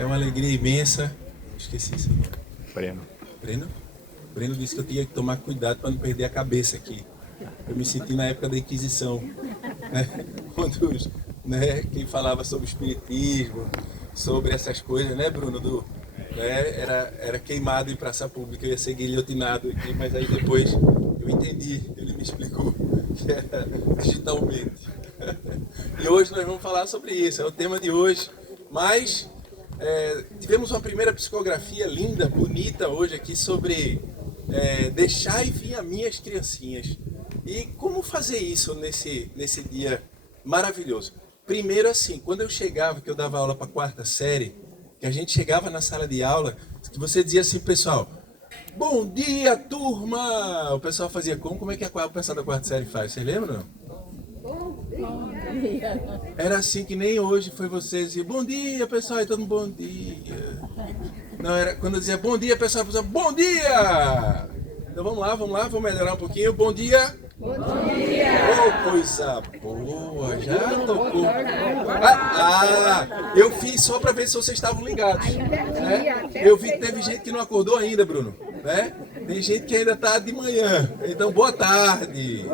É uma alegria imensa. Esqueci seu nome. Breno. Breno? Breno disse que eu tinha que tomar cuidado para não perder a cabeça aqui. Eu me senti na época da Inquisição, né? Quando quem falava sobre o espiritismo, sobre essas coisas, né, Bruno? Era queimado em praça pública, eu ia ser guilhotinado aqui, mas aí depois eu entendi, ele me explicou que era digitalmente. E hoje nós vamos falar sobre isso, é o tema de hoje, mas tivemos uma primeira psicografia linda, bonita hoje aqui sobre deixai vir a mim as criancinhas. E como fazer isso nesse dia maravilhoso? Primeiro assim, quando eu chegava, que eu dava aula para a quarta série, que a gente chegava na sala de aula, que você dizia assim, pessoal, bom dia, turma! O pessoal fazia como? Como é que o pessoal da quarta série faz? Vocês lembram? Era assim que nem hoje foi vocês dizer, bom dia, pessoal, e todo mundo, bom dia. Não, era quando eu dizia bom dia, pessoal, bom dia! Então vamos lá, vamos melhorar um pouquinho. Bom dia! Bom dia! Oh, coisa boa, já tocou. Eu fiz só para ver se vocês estavam ligados. Eu vi que teve gente que não acordou ainda, Bruno. Né? Tem gente que ainda está de manhã. Então, boa tarde.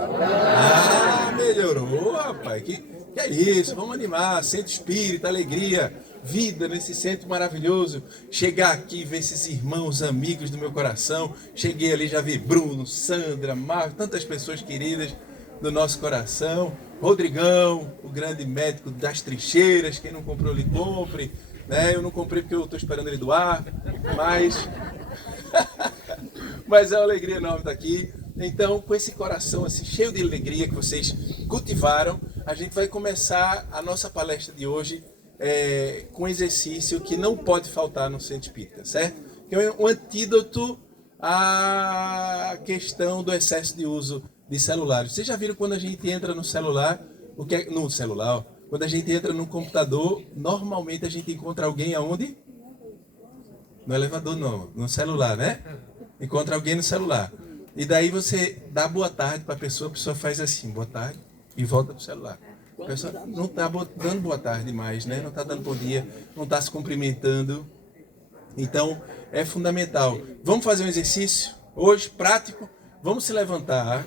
Melhorou, rapaz. Que é isso? Vamos animar. Centro espírita, alegria, vida nesse centro maravilhoso. Chegar aqui, ver esses irmãos, amigos do meu coração. Cheguei ali, já vi Bruno, Sandra, Marcos, tantas pessoas queridas do nosso coração. Rodrigão, o grande médico das trincheiras. Quem não comprou, lhe compre. Né? Eu não comprei porque eu estou esperando ele doar, mas é uma alegria enorme estar aqui. Então, com esse coração assim, cheio de alegria que vocês cultivaram, a gente vai começar a nossa palestra de hoje com um exercício que não pode faltar no Centro Espírita, certo? Que é um antídoto à questão do excesso de uso de celulares. Vocês já viram quando a gente entra no celular, quando a gente entra no computador, normalmente a gente encontra alguém aonde? No elevador não, no celular, né? Encontra alguém no celular. E daí você dá boa tarde para a pessoa faz assim, boa tarde, e volta para o celular. A pessoa não está dando boa tarde mais, né? Não está dando bom dia, não está se cumprimentando. Então, é fundamental. Vamos fazer um exercício hoje, prático. Vamos se levantar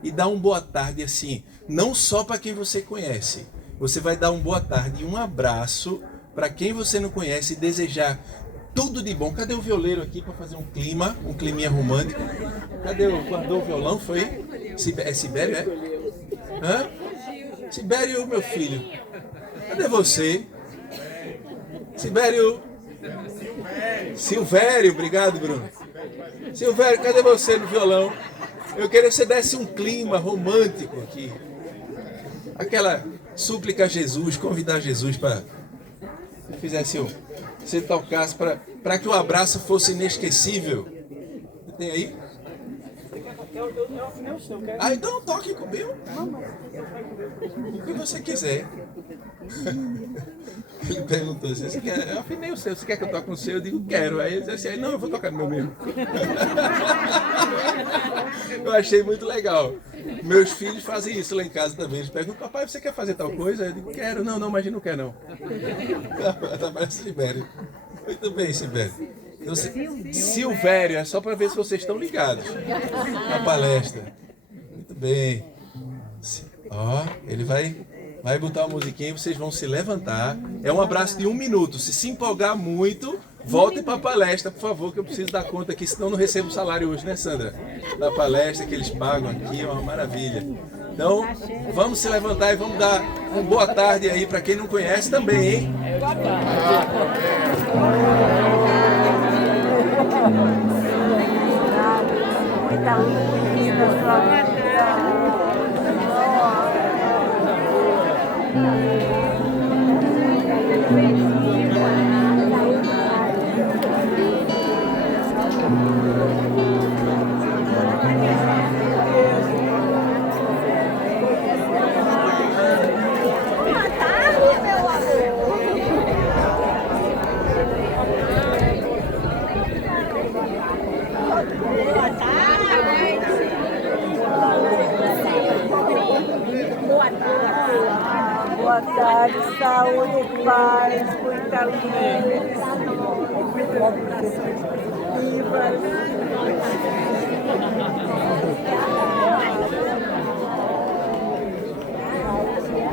e dar um boa tarde assim, não só para quem você conhece. Você vai dar um boa tarde e um abraço para quem você não conhece e desejar tudo de bom. Cadê o violeiro aqui para fazer um climinha romântico? Cadê guardou o violão? Foi? É Sibério, é? Hã? Sibério, meu filho. Cadê você? Sibério. Silvério, obrigado, Bruno. Silvério, cadê você no violão? Eu queria que você desse um clima romântico aqui. Aquela súplica a Jesus, convidar Jesus para que fizesse você tocasse para que o abraço fosse inesquecível. Tem aí? Então toque comigo. O que você quiser. Ele perguntou assim, você quer? Eu afinei o seu, você quer que eu toque no seu? Eu digo, quero. Aí ele disse assim, não, eu vou tocar no meu mesmo. Eu achei muito legal. Meus filhos fazem isso lá em casa também. Eles perguntam, papai, você quer fazer tal coisa? Eu digo, quero. Não, mas não quer não. Parece Sibério. Muito bem, Sibério. Então, Silvério, é só para ver se vocês estão ligados na palestra. Muito bem. Ele vai botar uma musiquinha e vocês vão se levantar. É um abraço de 1 minuto. Se empolgar muito, voltem para a palestra, por favor, que eu preciso dar conta aqui, senão eu não recebo salário hoje, né, Sandra? Da palestra que eles pagam aqui, é uma maravilha. Então, vamos se levantar e vamos dar uma boa tarde aí para quem não conhece também, hein? Boa tarde. Boa tarde. muita luz, muitas vibrações positivas.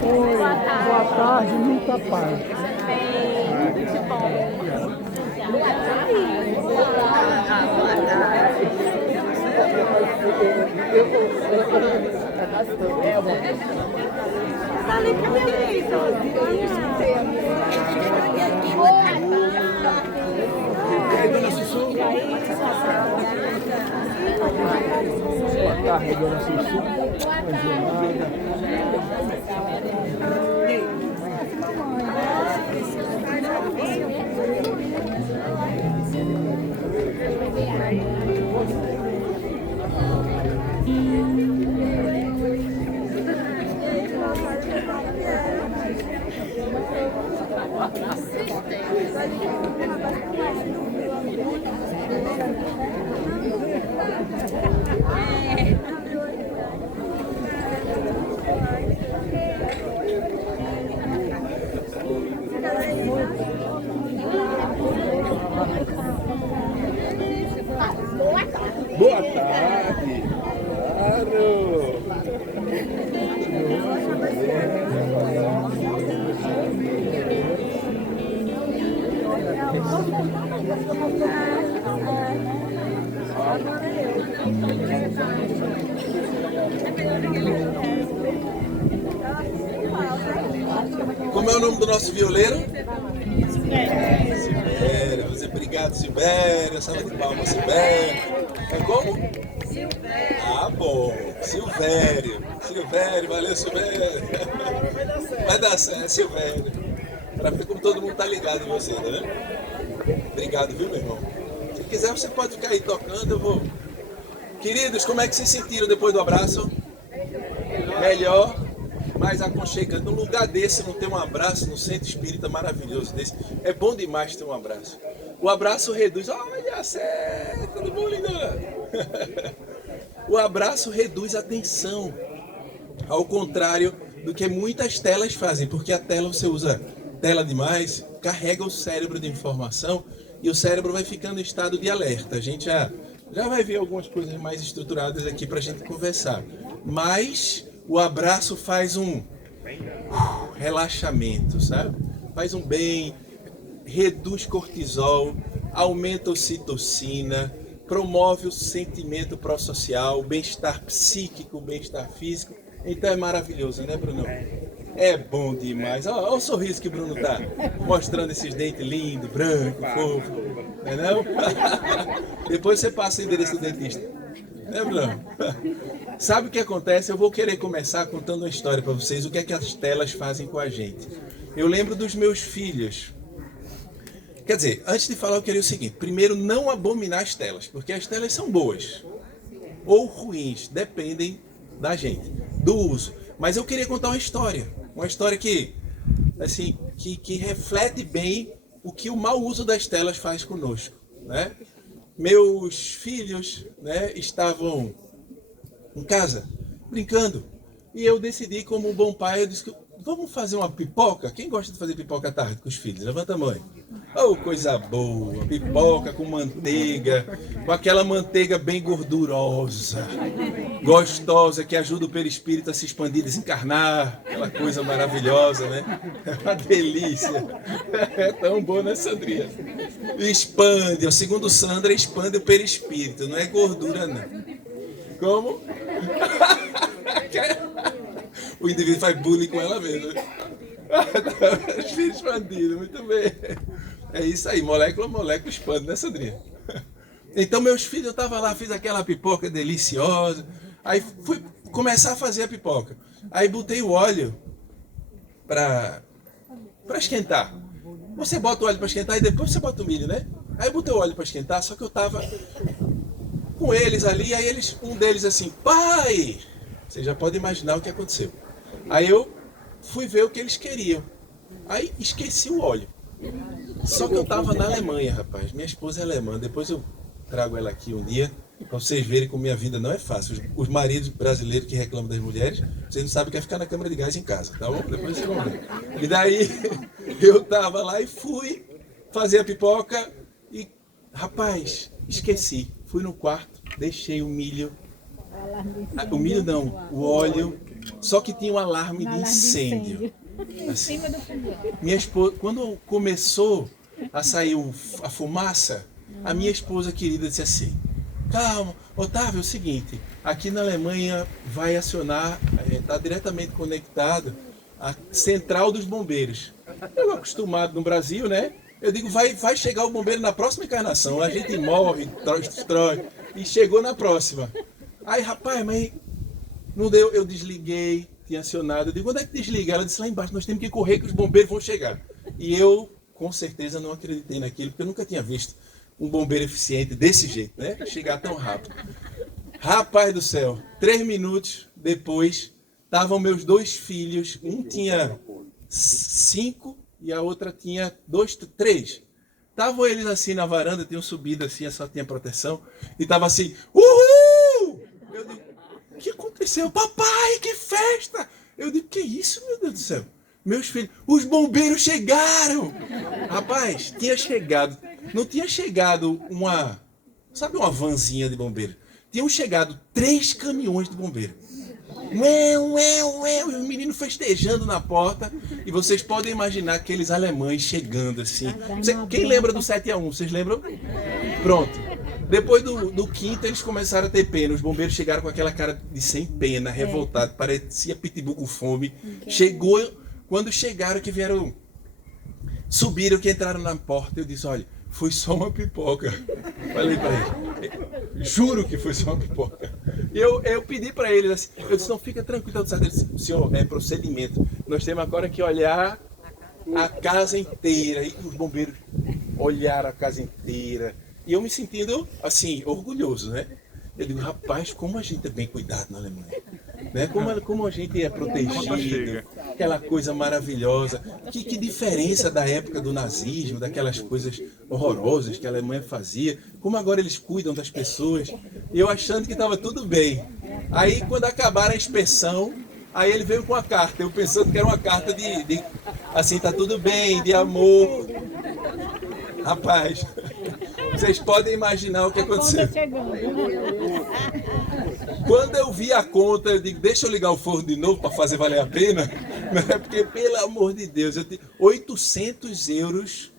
Oi, boa tarde, muita paz. Muito bom. Falei pra minha filha. E aí, dona Sussu? Boa tarde, dona Sussu. Boa tarde. Claro. Como é o nome do nosso violeiro? Silvério. Obrigado, Silvério. Salva de palmas, Silvério. É como? Ah, bom. Silvério. Silvério, valeu, Silvério. Vai dar certo, Silvério. Pra ver como todo mundo tá ligado em você, né? Obrigado, viu, meu irmão? Se quiser, você pode ficar aí tocando, eu vou. Queridos, como é que vocês sentiram depois do abraço? Melhor, mais aconchegante. Num lugar desse, não ter um abraço, no centro espírita maravilhoso desse. É bom demais ter um abraço. O abraço reduz. Olha, certo, tudo bom, lindona? O abraço reduz a tensão. Ao contrário do que muitas telas fazem, porque a tela você usa tela demais, carrega o cérebro de informação e o cérebro vai ficando em estado de alerta. A gente já vai ver algumas coisas mais estruturadas aqui para a gente conversar. Mas o abraço faz um relaxamento, sabe? Faz um bem, reduz cortisol, aumenta a ocitocina, promove o sentimento pró-social, o bem-estar psíquico, o bem-estar físico. Então é maravilhoso, né, Bruno? É bom demais. Olha o sorriso que o Bruno tá mostrando, esses dentes lindos, branco, fofo. Não é não? Depois você passa o endereço do dentista. Né, Bruno? Sabe o que acontece? Eu vou querer começar contando uma história para vocês, o que é que as telas fazem com a gente. Eu lembro dos meus filhos. Quer dizer, antes de falar, eu queria o seguinte. Primeiro, não abominar as telas, porque as telas são boas ou ruins, dependem da gente, do uso. Mas eu queria contar uma história que, assim, que reflete bem o que o mau uso das telas faz conosco, né? Meus filhos, né, estavam em casa, brincando, e eu decidi, como um bom pai, eu disse, vamos fazer uma pipoca? Quem gosta de fazer pipoca à tarde com os filhos? Levanta a mão. Oh, coisa boa, pipoca com manteiga, com aquela manteiga bem gordurosa, gostosa, que ajuda o perispírito a se expandir, desencarnar, aquela coisa maravilhosa, né? É uma delícia. É tão bom, né, Sandrinha? Expande, segundo Sandra, expande o perispírito, não é gordura, não. Como? O indivíduo faz bullying com ela mesmo. Espírito expandido, muito bem. É isso aí, molécula a molécula expande, né, Sandrinha? Então, meus filhos, eu estava lá, fiz aquela pipoca deliciosa. Aí fui começar a fazer a pipoca. Aí botei o óleo para esquentar. Você bota o óleo para esquentar e depois você bota o milho, né? Aí eu botei o óleo para esquentar, só que eu estava com eles ali, aí um deles assim, pai! Você já pode imaginar o que aconteceu. Aí eu fui ver o que eles queriam. Aí esqueci o óleo. Só que eu estava na Alemanha, rapaz. Minha esposa é alemã. Depois eu trago ela aqui um dia, para vocês verem como minha vida não é fácil. Os maridos brasileiros que reclamam das mulheres, vocês não sabem o que é ficar na câmara de gás em casa, tá bom? Depois vocês vão ver. E daí, eu tava lá e fui fazer a pipoca e, rapaz, esqueci. Fui no quarto, deixei o milho. O milho não, o óleo. Só que tinha um alarme de incêndio. Assim. Minha esposa, quando começou a sair a fumaça, a minha esposa querida disse assim: calma, Otávio, é o seguinte, aqui na Alemanha vai acionar, está diretamente conectado a central dos bombeiros. Eu acostumado no Brasil, né? Eu digo, vai chegar o bombeiro na próxima encarnação, a gente morre, destrói, e chegou na próxima. Aí, rapaz, mas não deu, eu desliguei, tinha acionado, eu digo, onde é que desliga? Ela disse, lá embaixo, nós temos que correr que os bombeiros vão chegar. E eu, com certeza, não acreditei naquilo, porque eu nunca tinha visto um bombeiro eficiente desse jeito, né? Chegar tão rápido. Rapaz do céu, 3 minutos depois, estavam meus 2 filhos, um tinha 5 e a outra tinha 3. Estavam eles assim na varanda, tinham subido assim, só tinha proteção, e tava assim, uhul! Eu digo, o que aconteceu? Papai, que festa! Eu digo, que isso, meu Deus do céu? Meus filhos, os bombeiros chegaram! Rapaz, tinha chegado, não tinha chegado uma vanzinha de bombeiro. Tinham chegado 3 caminhões de bombeiro. Ué, os meninos festejando na porta. E vocês podem imaginar aqueles alemães chegando assim. Quem lembra do 7-1? Vocês lembram? Pronto. Depois do quinto, eles começaram a ter pena. Os bombeiros chegaram com aquela cara de sem pena, revoltado. Parecia pitbull com fome. Quando chegaram, que vieram, subiram, que entraram na porta, eu disse, olha, foi só uma pipoca. Falei para ele, juro que foi só uma pipoca. E eu pedi para eles assim, eu disse, não, fica tranquilo, ele disse, senhor, é procedimento. Nós temos agora que olhar a casa inteira. E os bombeiros olharam a casa inteira. E eu me sentindo, assim, orgulhoso, né? Eu digo, rapaz, como a gente é bem cuidado na Alemanha. Né? Como a gente é protegido, aquela coisa maravilhosa. Que diferença da época do nazismo, daquelas coisas horrorosas que a Alemanha fazia. Como agora eles cuidam das pessoas. E eu achando que estava tudo bem. Aí, quando acabaram a inspeção, aí ele veio com a carta. Eu pensando que era uma carta de assim, tá tudo bem, de amor. Rapaz, vocês podem imaginar o que aconteceu. Quando eu vi a conta, eu digo, deixa eu ligar o forno de novo para fazer valer a pena. Porque, pelo amor de Deus, eu tenho 800 euros.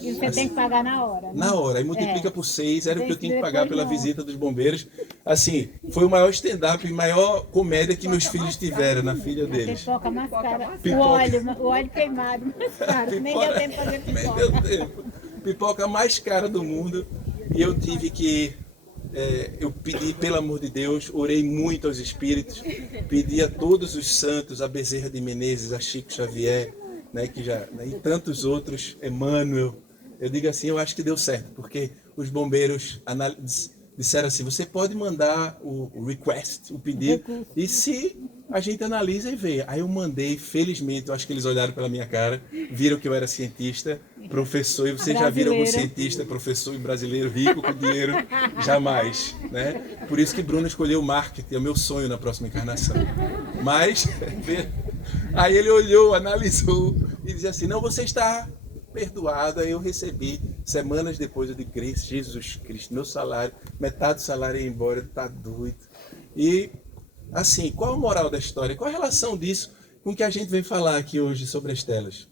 E você tem que pagar na hora. Né? Na hora, aí multiplica por 6, era o que eu tinha que pagar pela visita dos bombeiros. Assim, foi o maior stand-up e maior comédia que meus filhos tiveram na filha deles. Pipoca mais cara. Pipoca. O óleo queimado mais caro. Nem deu tempo de fazer pipoca. Nem deu tempo. Pipoca mais cara do mundo. E eu tive que... eu pedi, pelo amor de Deus, orei muito aos espíritos, pedi a todos os santos, a Bezerra de Menezes, a Chico Xavier, né, e tantos outros, Emmanuel. Eu digo assim, eu acho que deu certo, porque os bombeiros disseram assim, você pode mandar o request, o pedido, e se a gente analisa e vê. Aí eu mandei, felizmente, eu acho que eles olharam pela minha cara, viram que eu era cientista, professor, e vocês já viram algum cientista, professor e brasileiro rico com dinheiro? Jamais, né? Por isso que Bruno escolheu o marketing, é o meu sonho na próxima encarnação. Mas, aí ele olhou, analisou, e disse assim, não, você está perdoado. Aí eu recebi, semanas depois, eu disse, Jesus Cristo, meu salário, metade do salário ia embora, tá doido. E, assim, qual a moral da história? Qual a relação disso com o que a gente vem falar aqui hoje sobre as telas?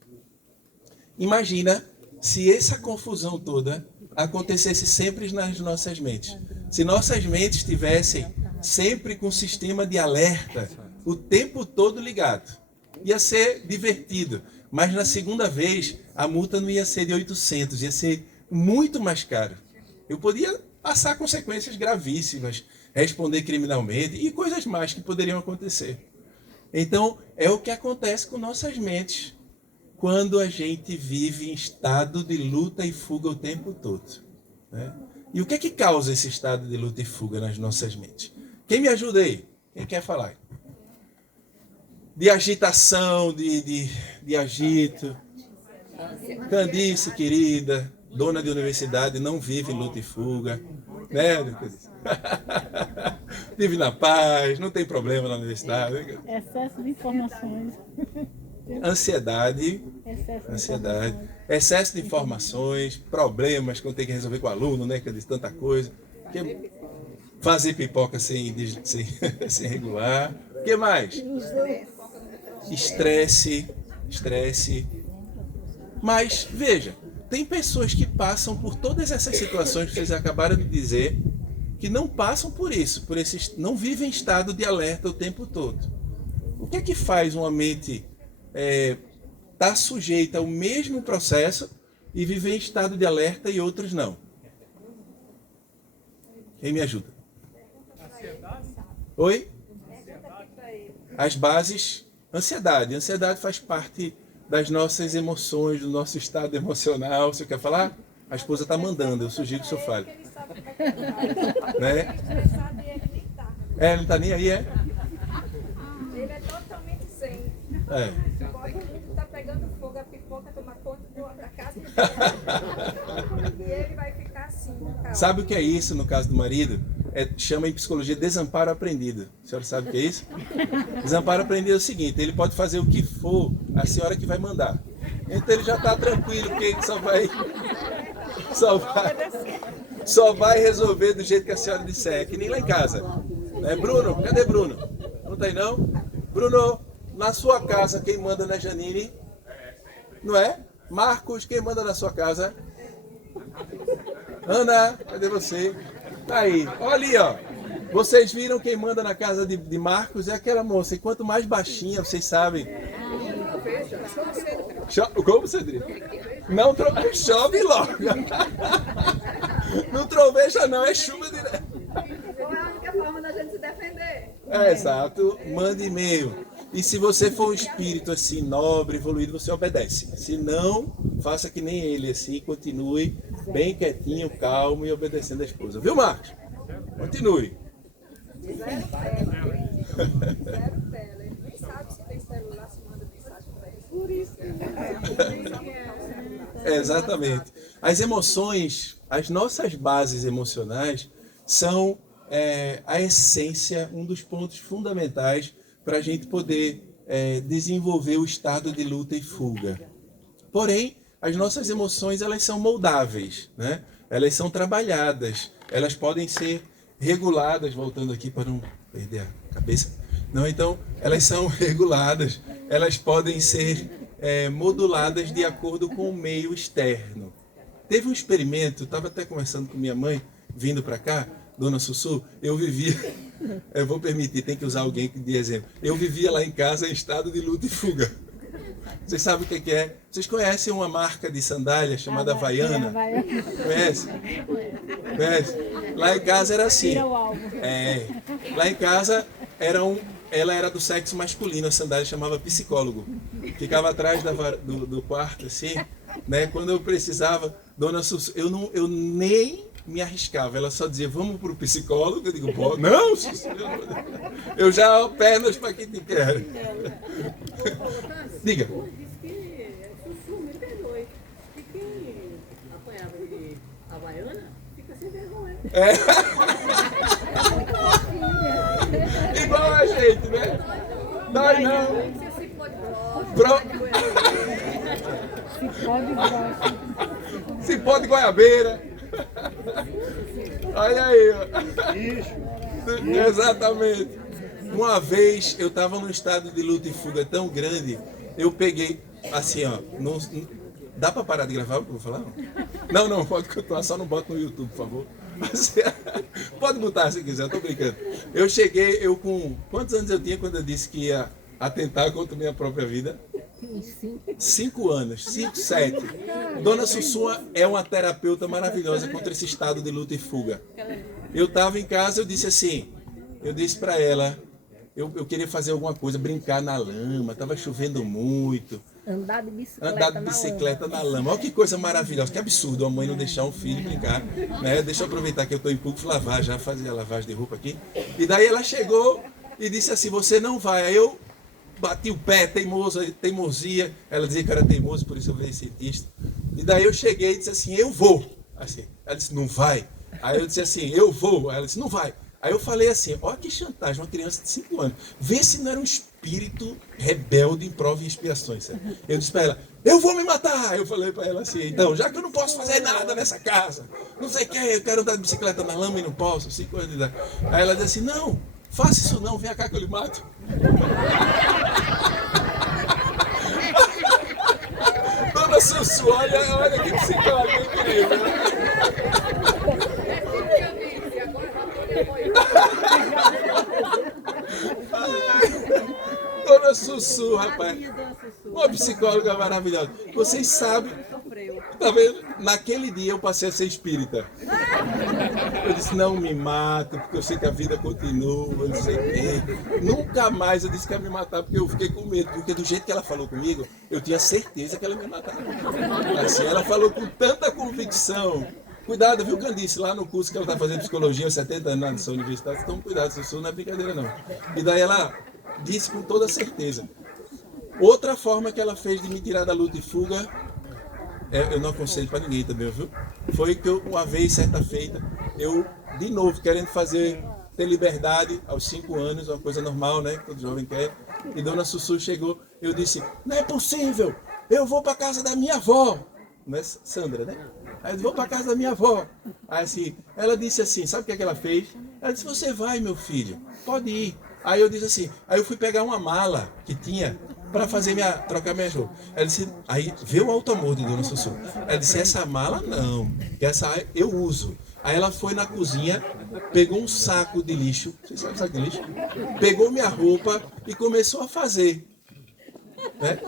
Imagina se essa confusão toda acontecesse sempre nas nossas mentes. Se nossas mentes estivessem sempre com um sistema de alerta, o tempo todo ligado. Ia ser divertido, mas na segunda vez a multa não ia ser de 800, ia ser muito mais caro. Eu podia passar consequências gravíssimas, responder criminalmente e coisas mais que poderiam acontecer. Então, é o que acontece com nossas mentes quando a gente vive em estado de luta e fuga o tempo todo. Né? E o que é que causa esse estado de luta e fuga nas nossas mentes? Quem me ajuda aí? Quem quer falar? De agitação, de agito. Candice, querida, dona de universidade, não vive em luta e fuga. Né? Vive na paz, não tem problema na universidade. Excesso de informações. Ansiedade, excesso de informações, problemas que eu tenho que resolver com o aluno, né? Que eu disse tanta coisa. Fazer pipoca sem regular. O que mais? Estresse. Mas, veja, tem pessoas que passam por todas essas situações que vocês acabaram de dizer, que não passam por isso, não vivem em estado de alerta o tempo todo. O que é que faz uma mente estar sujeita ao mesmo processo e viver em estado de alerta e outros não? Quem me ajuda? Oi? As bases, ansiedade. Ansiedade faz parte das nossas emoções, do nosso estado emocional. Você quer falar? A esposa está mandando, eu sugiro que o senhor fale. Né? Ele não está nem aí, é? Ele é totalmente zen. Está pegando fogo, a pipoca toma conta da casa e ele vai ficar assim. Sabe o que é isso no caso do marido? Chama em psicologia desamparo aprendido. A senhora sabe o que é isso? Desamparo aprendido é o seguinte: ele pode fazer o que for, a senhora que vai mandar. Então ele já está tranquilo, porque ele só vai resolver do jeito que a senhora disser. É que nem lá em casa. Bruno, cadê Bruno? Não está aí não? Bruno, na sua casa quem manda na Janine? Não é? Marcos, quem manda na sua casa? Ana, cadê você? Tá aí, olha ali, ó. Vocês viram quem manda na casa de Marcos? É aquela moça. E quanto mais baixinha, vocês sabem. Como, Cedrico? Não chove logo. Não troveja não, é chuva direto. Qual é a única forma da gente se defender? Exato. Mande e-mail. E se você for um espírito assim, nobre, evoluído, você obedece. Se não, faça que nem ele, assim, continue bem quietinho, calmo e obedecendo a esposa. Viu, Marcos? Continue. Zero tela. Ele nem sabe se tem celular, se manda mensagem para ele. Por isso. Exatamente. As emoções, as nossas bases emocionais são a essência, um dos pontos fundamentais para a gente poder desenvolver o estado de luta e fuga. Porém, as nossas emoções, elas são moldáveis, né? Elas são trabalhadas, elas podem ser reguladas, voltando aqui para não perder a cabeça. Não, então, elas são reguladas, elas podem ser moduladas de acordo com o meio externo. Teve um experimento, estava até conversando com minha mãe, vindo para cá, Dona Sussu, eu vou permitir, tem que usar alguém de exemplo. Eu vivia lá em casa em estado de luta e fuga. Vocês sabem o que é? Vocês conhecem uma marca de sandália chamada Havaiana? Conhece? Lá em casa era assim. Lá em casa ela era do sexo masculino, a sandália chamava psicólogo. Ficava atrás do quarto, assim, né? Quando eu precisava, Dona Sussu, eu nem me arriscava, ela só dizia, vamos para o psicólogo, eu digo, pô, não, eu já pernas para quem te quer. Diga. Diz que Sussu, me perdoe, que quem apanhava de Havaiana fica sem vergonha. Igual a gente, né? Dói não. Cipó de goiabeira. Olha aí, ó. Exatamente. Uma vez eu estava num estado de luta e fuga tão grande, eu peguei assim, ó. Dá para parar de gravar o que eu vou falar? Não, pode continuar, só não bota no YouTube, por favor. Pode botar se quiser, eu tô brincando. Eu com quantos anos eu tinha quando eu disse que ia atentar contra a minha própria vida? 5 anos, 5, 7. Dona Sussu é uma terapeuta maravilhosa contra esse estado de luta e fuga. Eu estava em casa, eu disse para ela, eu queria fazer alguma coisa, brincar na lama, estava chovendo muito. Andar de bicicleta na lama. Olha que coisa maravilhosa, que absurdo a mãe não deixar um filho brincar. Né? Deixa eu aproveitar que eu estou em público, fazer a lavagem de roupa aqui. E daí ela chegou e disse assim, você não vai. Aí eu bati o pé, teimosia. Ela dizia que eu era teimoso, por isso eu virei cientista. E daí eu cheguei e disse assim, eu vou. Assim, ela disse, não vai. Aí eu disse assim, eu vou. Aí ela disse, não vai. Aí eu falei assim, olha que chantagem, uma criança de 5 anos. Vê se não era um espírito rebelde em prova e expiações. Sabe? Eu disse para ela, eu vou me matar. Eu falei para ela assim, então, já que eu não posso fazer nada nessa casa, não sei o que, eu quero andar de bicicleta na lama e não posso, 5 anos de idade. Aí ela disse assim, não, faça isso não, vem cá que eu lhe mato. Dona Sussu, olha que psicóloga incrível. Dona Sussu, rapaz, uma psicóloga maravilhosa. Vocês sabem, tá vendo? Naquele dia eu passei a ser espírita. Eu disse, não me mata, porque eu sei que a vida continua, eu não sei o quê. Nunca mais eu disse que ia me matar, porque eu fiquei com medo, porque do jeito que ela falou comigo, eu tinha certeza que ela ia me matar. Assim, ela falou com tanta convicção. Cuidado, viu, Candice, lá no curso que ela está fazendo psicologia aos 70 anos na sua universidade, então cuidado, Sussu, não é brincadeira não. E daí ela disse com toda certeza. Outra forma que ela fez de me tirar da luta e fuga, eu não aconselho para ninguém também, viu? Foi que eu, uma vez, certa feita, eu, de novo, querendo ter liberdade aos 5 anos, uma coisa normal, né, que todo jovem quer, e Dona Sussu chegou, eu disse, não é possível, eu vou para casa da minha avó, não é Sandra, né? Aí eu vou para casa da minha avó. Aí assim, ela disse assim, sabe o que ela fez? Ela disse, você vai, meu filho, pode ir. Aí eu disse assim, aí eu fui pegar uma mala que tinha para trocar minhas roupas. Ela disse, aí veio o alto amor de Dona Sussu. Ela disse, essa mala não, essa eu uso. Aí ela foi na cozinha, pegou um saco de lixo, vocês sabem saco de lixo? Pegou minha roupa e começou a fazer. Né?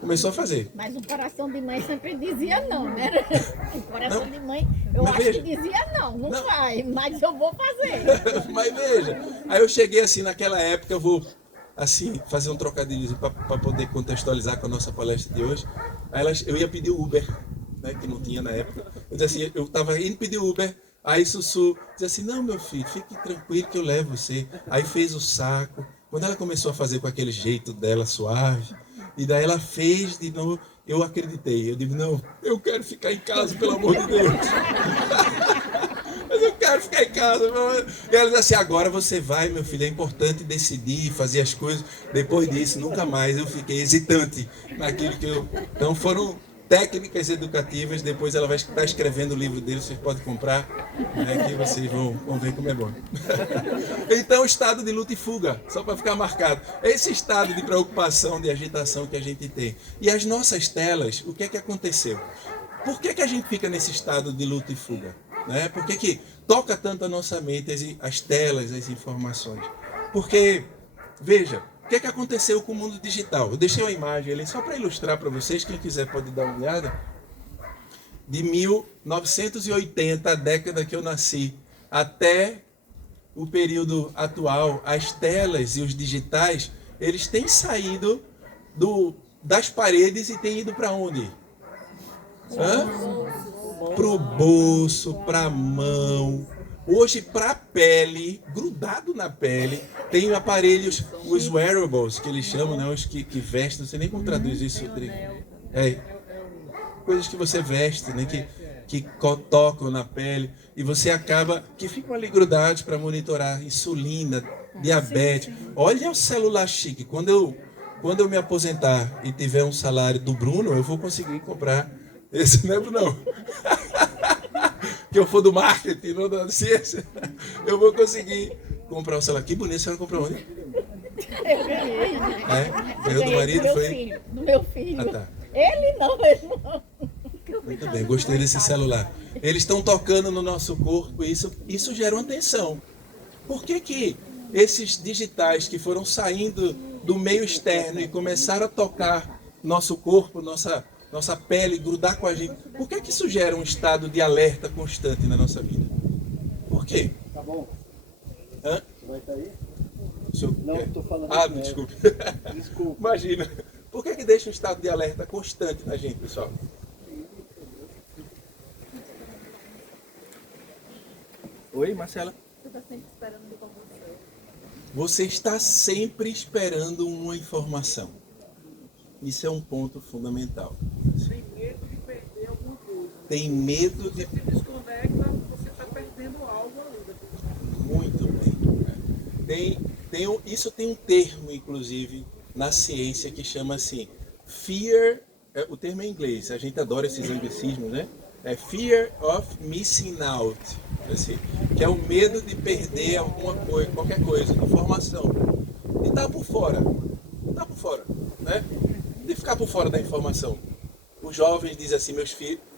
Começou a fazer. Mas o coração de mãe sempre dizia não, né? O coração não, de mãe, eu acho veja, que dizia não vai, mas eu vou fazer. Mas veja, aí eu cheguei assim, naquela época, eu vou assim, fazer um trocadilho para poder contextualizar com a nossa palestra de hoje. Aí eu ia pedir Uber, né, que não tinha na época. Eu disse assim, eu estava indo pedir Uber, aí Sussu disse assim, não, meu filho, fique tranquilo que eu levo você. Aí fez o saco. Quando ela começou a fazer com aquele jeito dela suave, e daí ela fez de novo, eu acreditei. Eu digo, não, eu quero ficar em casa, pelo amor de Deus. Mas eu quero ficar em casa. E ela disse assim, agora você vai, meu filho, é importante decidir, fazer as coisas. Depois disso, nunca mais eu fiquei hesitante naquilo que eu... Então foram técnicas educativas, depois ela vai estar escrevendo o livro dele, vocês podem comprar, né, que vocês vão ver como é bom. Então, estado de luta e fuga, só para ficar marcado. Esse estado de preocupação, de agitação que a gente tem. E as nossas telas, o que é que aconteceu? Por que a gente fica nesse estado de luta e fuga? Né? Por que toca tanto a nossa mente, as telas, as informações? Porque, veja, o que é que aconteceu com o mundo digital? Eu deixei uma imagem ali só para ilustrar para vocês, quem quiser pode dar uma olhada. De 1980, a década que eu nasci, até o período atual, as telas e os digitais, eles têm saído das paredes e têm ido para onde? Para o bolso, para a mão. Hoje, para a pele, grudado na pele, tem aparelhos, os wearables, que eles chamam, né? Os que vestem, não sei nem como traduz isso. Coisas que você veste, né? Que tocam na pele, e você acaba, que ficam ali grudados para monitorar insulina, diabetes. Olha o celular chique. Quando eu me aposentar e tiver um salário do Bruno, eu vou conseguir comprar esse, né, Bruno? Que eu for do marketing, não da ciência, eu vou conseguir comprar o celular. Que bonito, você vai comprar onde? Eu ganhei. Ganhou do marido? Do meu filho. Ah, tá. Ele não. Muito bem, gostei desse celular. Eles estão tocando no nosso corpo e isso gera uma tensão. Por que esses digitais que foram saindo do meio externo e começaram a tocar nosso corpo, nossa pele, grudar com a gente, por que isso gera um estado de alerta constante na nossa vida? Por quê? Tá bom. Hã? Vai estar aí? Não, estou falando. desculpe. Desculpa. Imagina. Por que deixa um estado de alerta constante na gente, pessoal? Oi, Marcela? Você está sempre esperando uma informação. Isso é um ponto fundamental. Tem medo de perder alguma coisa. Tem medo de... Você se desconecta, você está perdendo Muito bem. Isso tem um termo, inclusive, na ciência que chama assim, fear, o termo é em inglês, a gente adora esses anglicismos, né? É fear of missing out, assim, que é o medo de perder alguma coisa, qualquer coisa, informação. E tá por fora, né? De ficar por fora da informação. Os jovens dizem assim,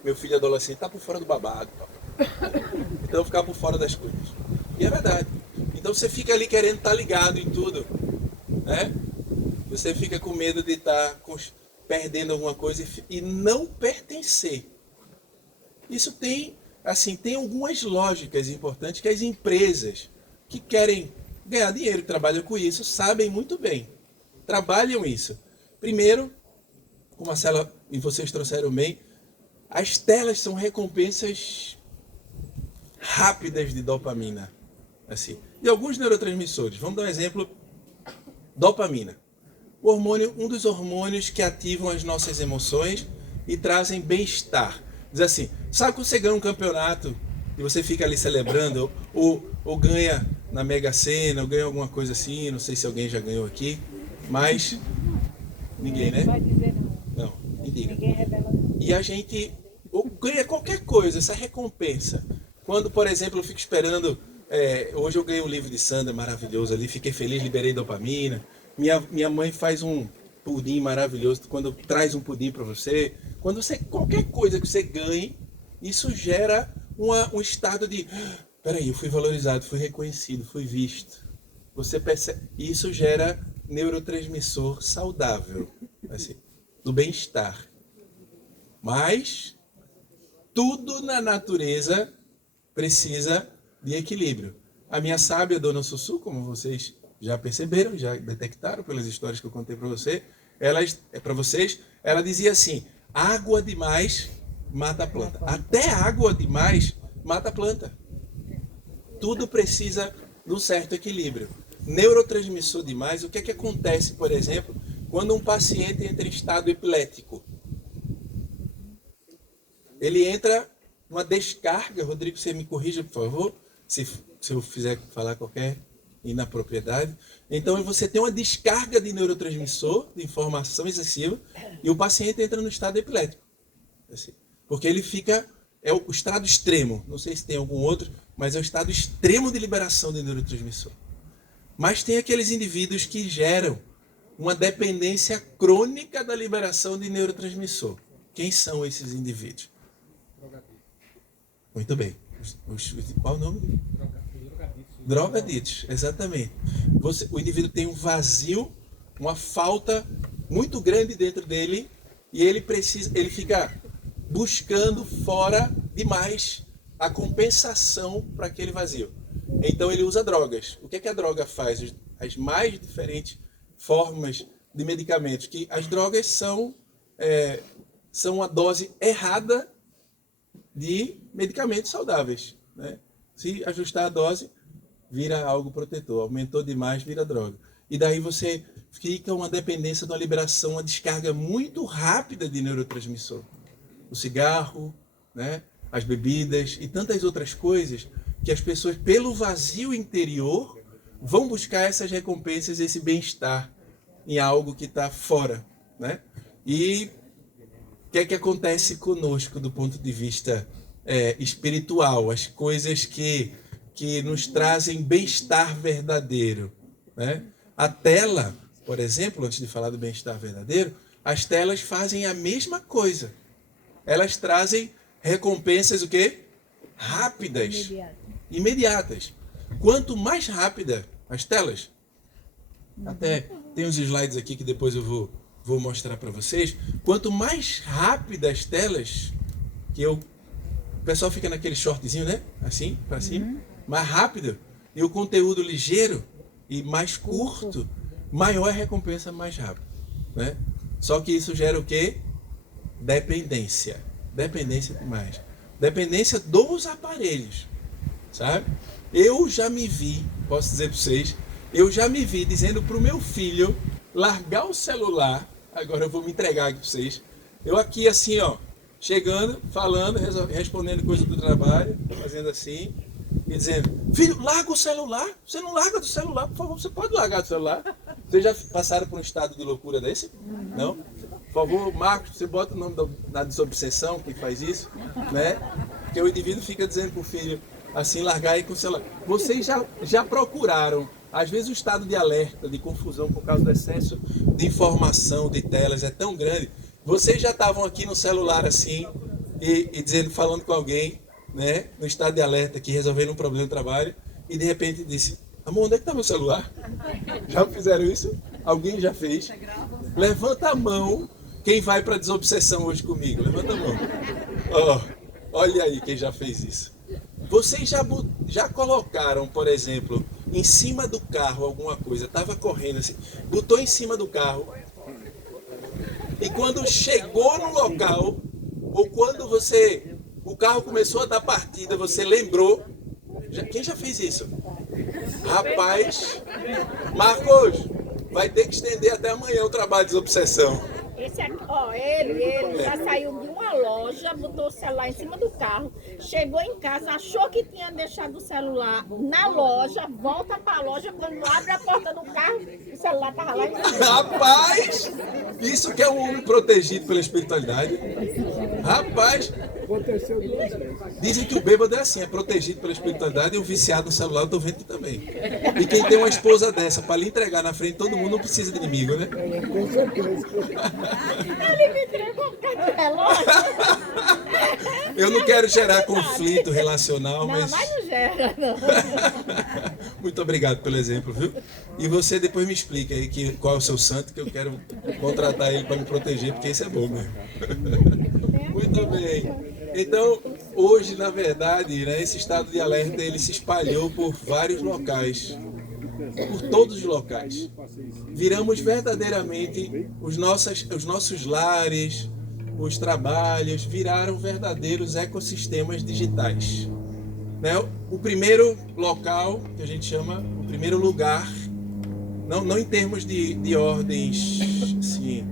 meu filho adolescente tá por fora do babado, então ficar por fora das coisas. E é verdade. Então você fica ali querendo estar ligado em tudo, né? Você fica com medo de estar perdendo alguma coisa e não pertencer. Isso tem algumas lógicas importantes que as empresas que querem ganhar dinheiro, trabalham com isso, sabem muito bem. Trabalham isso. Primeiro, como a Marcela e vocês trouxeram bem, as telas são recompensas rápidas de dopamina. Assim, de alguns neurotransmissores. Vamos dar um exemplo. Dopamina. Um dos hormônios que ativam as nossas emoções e trazem bem-estar. Diz assim, sabe quando você ganha um campeonato e você fica ali celebrando, ou ganha na Mega Sena, ou ganha alguma coisa assim, não sei se alguém já ganhou aqui, mas ninguém, né? Não, me diga. E a gente ganha qualquer coisa, essa recompensa. Quando, por exemplo, eu fico esperando, hoje eu ganhei um livro de Sandra maravilhoso ali, fiquei feliz, liberei dopamina. Minha mãe faz um pudim maravilhoso, quando traz um pudim para você. Quando qualquer coisa que você ganhe, isso gera um estado de, peraí, eu fui valorizado, fui reconhecido, fui visto. Você percebe, isso gera neurotransmissor saudável, assim, do bem-estar. Mas tudo na natureza precisa de equilíbrio. A minha sábia Dona Sussu, como vocês já perceberam, já detectaram pelas histórias que eu contei para vocês, ela dizia assim, água demais mata a planta. Até água demais mata a planta. Tudo precisa de um certo equilíbrio. Neurotransmissor demais, o que é que acontece, por exemplo, quando um paciente entra em estado epilético? Ele entra numa descarga, Rodrigo, você me corrija, por favor, se eu fizer falar qualquer inapropriedade. Então você tem uma descarga de neurotransmissor, de informação excessiva, e o paciente entra no estado epilético. Assim, porque ele fica, é o estado extremo, não sei se tem algum outro, mas é o estado extremo de liberação de neurotransmissor. Mas tem aqueles indivíduos que geram uma dependência crônica da liberação de neurotransmissor. Quem são esses indivíduos? Muito bem. Qual o nome? Drogaditos, exatamente. O indivíduo tem um vazio, uma falta muito grande dentro dele e ele fica buscando fora demais a compensação para aquele vazio. Então ele usa drogas. O que é que a droga faz? As mais diferentes formas de medicamentos, que as drogas são uma dose errada de medicamentos saudáveis, né? Se ajustar a dose, vira algo protetor. Aumentou demais, vira droga. E daí você fica uma dependência de uma liberação, uma descarga muito rápida de neurotransmissor. O cigarro, né? As bebidas e tantas outras coisas que as pessoas, pelo vazio interior, vão buscar essas recompensas, esse bem-estar em algo que está fora, né? E o que é que acontece conosco do ponto de vista espiritual? As coisas que nos trazem bem-estar verdadeiro, né? A tela, por exemplo, antes de falar do bem-estar verdadeiro, as telas fazem a mesma coisa. Elas trazem recompensas o quê? Rápidas, imediatas. Quanto mais rápida as telas, até tem uns slides aqui que depois eu vou mostrar para vocês. Quanto mais rápidas as telas, o pessoal fica naquele shortzinho, né? Assim, para cima, mais rápido, e o conteúdo ligeiro e mais curto, maior a recompensa mais rápido, né? Só que isso gera o quê? Dependência. Dependência demais. Dependência dos aparelhos, sabe? Eu já me vi, posso dizer para vocês, eu já me vi dizendo para o meu filho largar o celular. Agora eu vou me entregar aqui para vocês. Eu aqui assim, ó, chegando, falando, respondendo coisa do trabalho, fazendo assim. e dizendo, filho, larga o celular, você não larga do celular, por favor, você pode largar do celular. Vocês já passaram por um estado de loucura desse? Não? Por favor, Marcos, você bota o nome da desobsessão, que faz isso, né? Porque o indivíduo fica dizendo pro filho, assim, largar aí com o celular. Vocês já procuraram, às vezes o estado de alerta, de confusão por causa do excesso de informação, de telas, é tão grande. Vocês já estavam aqui no celular assim, e dizendo, falando com alguém, né, no estado de alerta, aqui, resolvendo um problema no trabalho, e de repente disse, amor, onde é que está meu celular? Já fizeram isso? Alguém já fez? Levanta a mão quem vai para a desobsessão hoje comigo. Levanta a mão. Olha aí quem já fez isso. Vocês já colocaram, por exemplo, em cima do carro alguma coisa, estava correndo assim, botou em cima do carro, e quando chegou no local, ou quando o carro começou a dar partida, você lembrou, quem já fez isso? Rapaz, Marcos, vai ter que estender até amanhã o trabalho de desobsessão. Esse aqui, ó, ele já saiu de uma loja, botou o celular em cima do carro, chegou em casa, achou que tinha deixado o celular na loja, volta pra loja, quando abre a porta do carro, o celular tava lá em cima. Rapaz, isso que é um homem protegido pela espiritualidade. Rapaz, Aconteceu 2 vezes. dizem que o bêbado é assim, é protegido pela espiritualidade, e o viciado no celular eu tô vendo que também. E quem tem uma esposa dessa para lhe entregar na frente de todo mundo não precisa de inimigo, né? Com certeza. Ele me entregou o relógio. Eu não quero gerar conflito relacional, Não, mas mas não gera, não. muito obrigado pelo exemplo, viu? E você depois me explica aí qual é o seu santo, que eu quero contratar ele para me proteger, porque isso é bom mesmo. Muito bem. Então, hoje, na verdade, né, esse estado de alerta ele se espalhou por vários locais, por todos os locais. Viramos verdadeiramente os nossos lares, os trabalhos, viraram verdadeiros ecossistemas digitais. Né? O primeiro local, que a gente chama, o primeiro lugar, não em termos de ordens assim,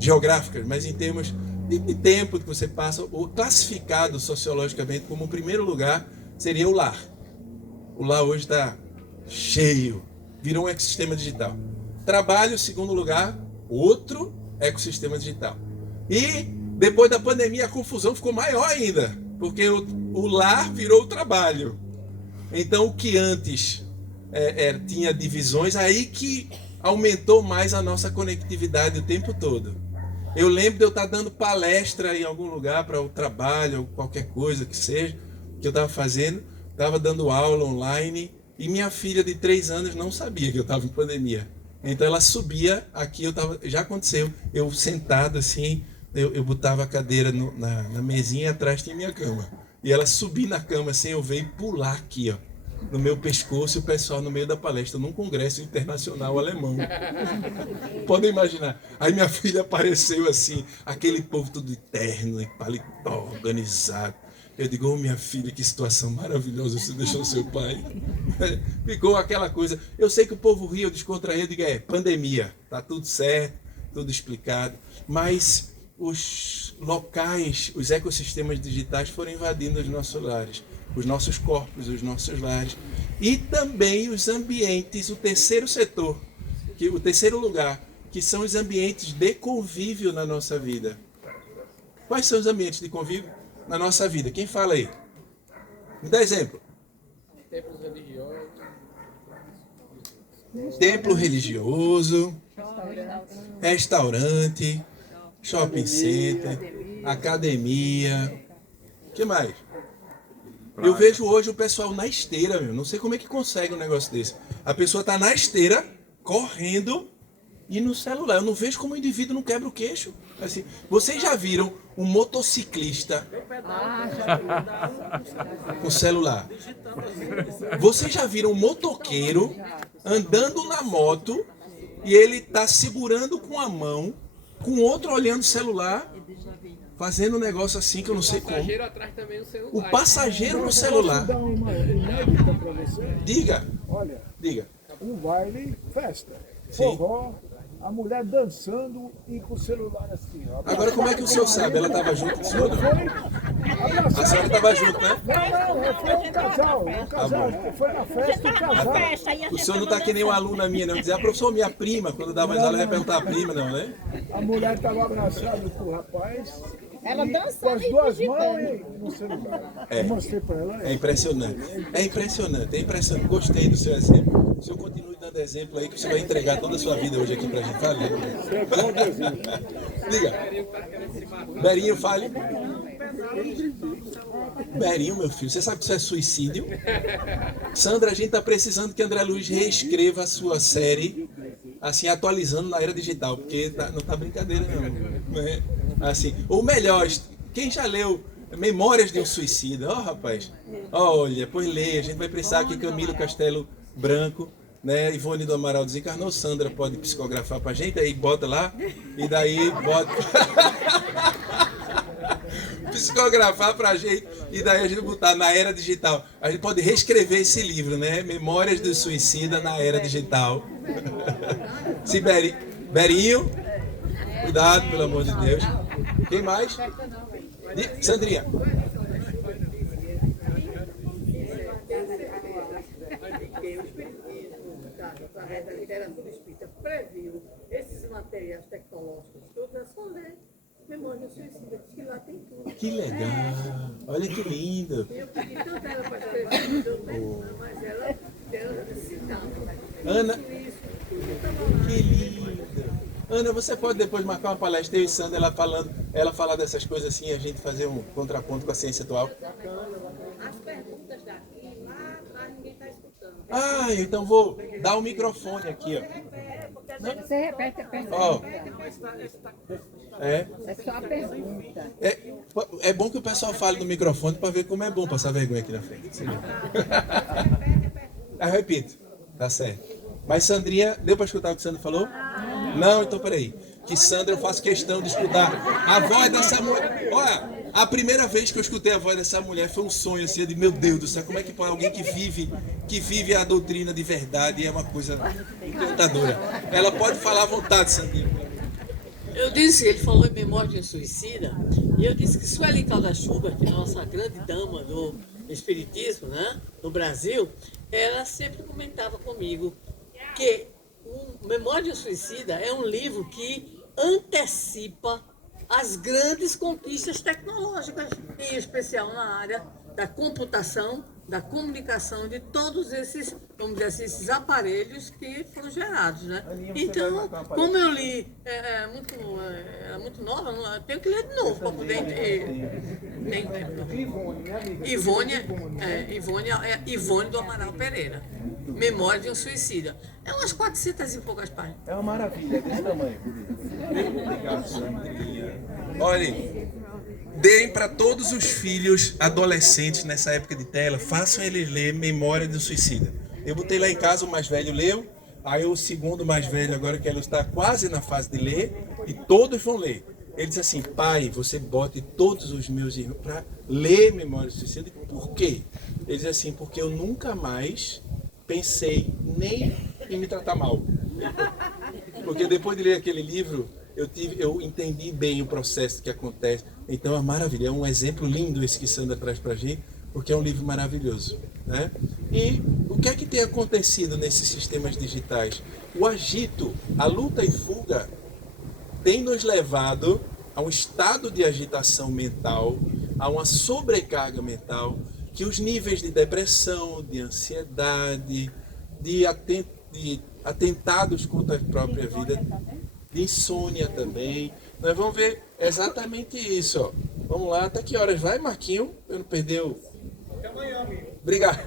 geográficas, mas em termos de tempo que você passa, ou classificado sociologicamente como o primeiro lugar, seria o lar. O lar hoje está cheio, virou um ecossistema digital. Trabalho, segundo lugar, outro ecossistema digital. E depois da pandemia a confusão ficou maior ainda, porque o lar virou o trabalho. Então o que antes tinha divisões, aí que aumentou mais a nossa conectividade o tempo todo. Eu lembro de eu estar dando palestra em algum lugar para o trabalho, ou qualquer coisa que seja, que eu estava fazendo, estava dando aula online, e minha filha de 3 anos não sabia que eu estava em pandemia. Então ela subia aqui, já aconteceu, eu sentado assim, eu botava a cadeira na mesinha e atrás tinha minha cama. E ela subia na cama sem eu ver e pular aqui, ó, no meu pescoço, e o pessoal no meio da palestra, num congresso internacional alemão. Podem imaginar. Aí minha filha apareceu assim, aquele povo tudo de terno, em paletó, organizado. Eu digo, oh, minha filha, que situação maravilhosa, você deixou seu pai. Ficou aquela coisa. Eu sei que o povo ria, eu descontraí, eu digo, pandemia, tá tudo certo, tudo explicado. Mas os locais, os ecossistemas digitais foram invadindo os nossos lares, os nossos corpos, os nossos lares. E também os ambientes, o terceiro setor, o terceiro lugar, que são os ambientes de convívio na nossa vida. Quais são os ambientes de convívio na nossa vida? Quem fala aí? Me dá exemplo. Templos religiosos. Templo religioso, restaurante, shopping center, academia. O que mais? Eu vejo hoje o pessoal na esteira, meu. Não sei como é que consegue um negócio desse. A pessoa está na esteira, correndo e no celular. Eu não vejo como o indivíduo não quebra o queixo. Assim, vocês já viram um motociclista com celular? Vocês já viram um motoqueiro andando na moto e ele está segurando com a mão, com o outro olhando o celular, fazendo um negócio assim que eu não sei como. O passageiro atrás também no celular. O passageiro no celular. Posso dar uma inédita para você? Diga, Olha, diga. um baile, festa, Sim. forró, a mulher dançando e com o celular assim. Ó. Agora como é que o senhor sabe? Ela estava junto com o senhor? Foi? A senhora estava junto, né? Não, foi um casal. Foi na festa, o casal. O senhor não está que nem uma aluna minha, não. Dizer, professor, minha prima, quando dá mais aula, vai perguntar a prima, não, né? A mulher estava abraçada com o rapaz. Ela Com dançando as e duas digitando. mãos e no celular. Eu mostrei para ela. É impressionante. É impressionante, é impressionante. Gostei do seu exemplo. O senhor continue dando exemplo aí, que você vai entregar toda a sua vida hoje aqui pra gente. Fale. Você é bom de exemplo. Diga. Berinho, fale. Berinho, meu filho, você sabe que isso é suicídio? Sandra, a gente tá precisando que André Luiz reescreva a sua série, assim, atualizando na era digital, porque não tá brincadeira, não. Né? Assim, ou melhor, quem já leu Memórias de um Suicida? Ó, rapaz, olha, pois leia, a gente vai precisar que Camilo Castelo Branco, né, Ivone do Amaral desencarnou, Sandra pode psicografar pra gente, aí bota lá, e daí bota... psicografar pra gente, e daí a gente botar na era digital. A gente pode reescrever esse livro, né? Memórias do Suicida na era digital. Se Berinho, cuidado, pelo amor de Deus. Quem mais? Sandrinha. Que o espiritismo, através da literatura espírita, previu esses materiais tecnológicos todos, é só ler Memória do Suicida, diz que lá tem tudo. Que legal. Olha que lindo. Eu pedi tanto ela para escrever, mas ela citava. Ana, que lindo. Ana, você pode depois marcar uma palestra, eu e Sandra, ela falar dessas coisas assim, a gente fazer um contraponto com a ciência atual? As perguntas daqui, lá atrás ninguém está escutando. Ah, então vou dar o microfone aqui, ó. Você repete a pergunta. Ó. É. É só a pergunta. É bom que o pessoal fale no microfone para ver como é bom passar vergonha aqui na frente. Eu repito, tá certo. Mas Sandrinha, deu para escutar o que Sandra falou? Não, então peraí. Que Sandra, eu faço questão de escutar a voz dessa mulher. Olha, a primeira vez que eu escutei a voz dessa mulher foi um sonho assim, de meu Deus do céu, como é que pode alguém que vive a doutrina de verdade é uma coisa encantadora. Ela pode falar à vontade, Sandrinha. Eu disse, ele falou em Memória de um Suicida, e eu disse que Sueli Caldas Schubert, que é a nossa grande dama do espiritismo, né, no Brasil, ela sempre comentava comigo que o Memória de um Suicida é um livro que antecipa as grandes conquistas tecnológicas, em especial na área da computação, da comunicação, de todos esses, vamos dizer assim, esses aparelhos que foram gerados, né? Então, como eu li, era muito nova, eu tenho que ler de novo para poder entender. Ivone do Amaral Pereira. Memória de um Suicida. É umas 400 e poucas páginas. É uma maravilha, desse tamanho. Obrigado, Sandrinha. Olha, deem para todos os filhos adolescentes nessa época de tela, façam eles ler Memória do Suicida. Eu botei lá em casa, o mais velho leu, aí o segundo mais velho, agora que ele está quase na fase de ler, e todos vão ler. Ele disse assim, pai, você bote todos os meus irmãos para ler Memória do Suicida. Por quê? Ele disse assim, porque eu nunca mais pensei nem em me tratar mal. Porque depois de ler aquele livro, eu entendi bem o processo que acontece. Então é maravilha, é um exemplo lindo esse que Sandra traz pra gente, porque é um livro maravilhoso, né? E o que é que tem acontecido nesses sistemas digitais? O agito, a luta e fuga tem nos levado a um estado de agitação mental, a uma sobrecarga mental, que os níveis de depressão, de ansiedade, de atentados contra a própria vida, de insônia também. Nós vamos ver exatamente isso. Ó. Vamos lá, até que horas vai, Marquinho? Eu não perdeu. Até amanhã, amigo. Obrigado.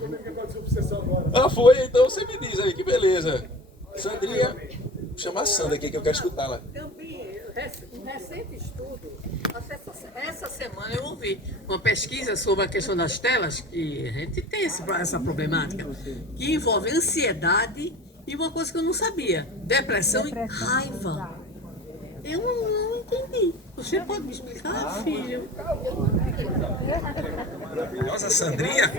Como é que aconteceu a obsessão agora? Ah, foi? Então você me diz aí, que beleza. Sandrinha, vou chamar a Sandra aqui que eu quero escutar lá. Também, um recente estudo, essa semana eu ouvi uma pesquisa sobre a questão das telas, que a gente tem essa problemática, que envolve ansiedade e uma coisa que eu não sabia, depressão e raiva. Eu não entendi. Você pode me explicar, filho? Maravilhosa Sandrinha.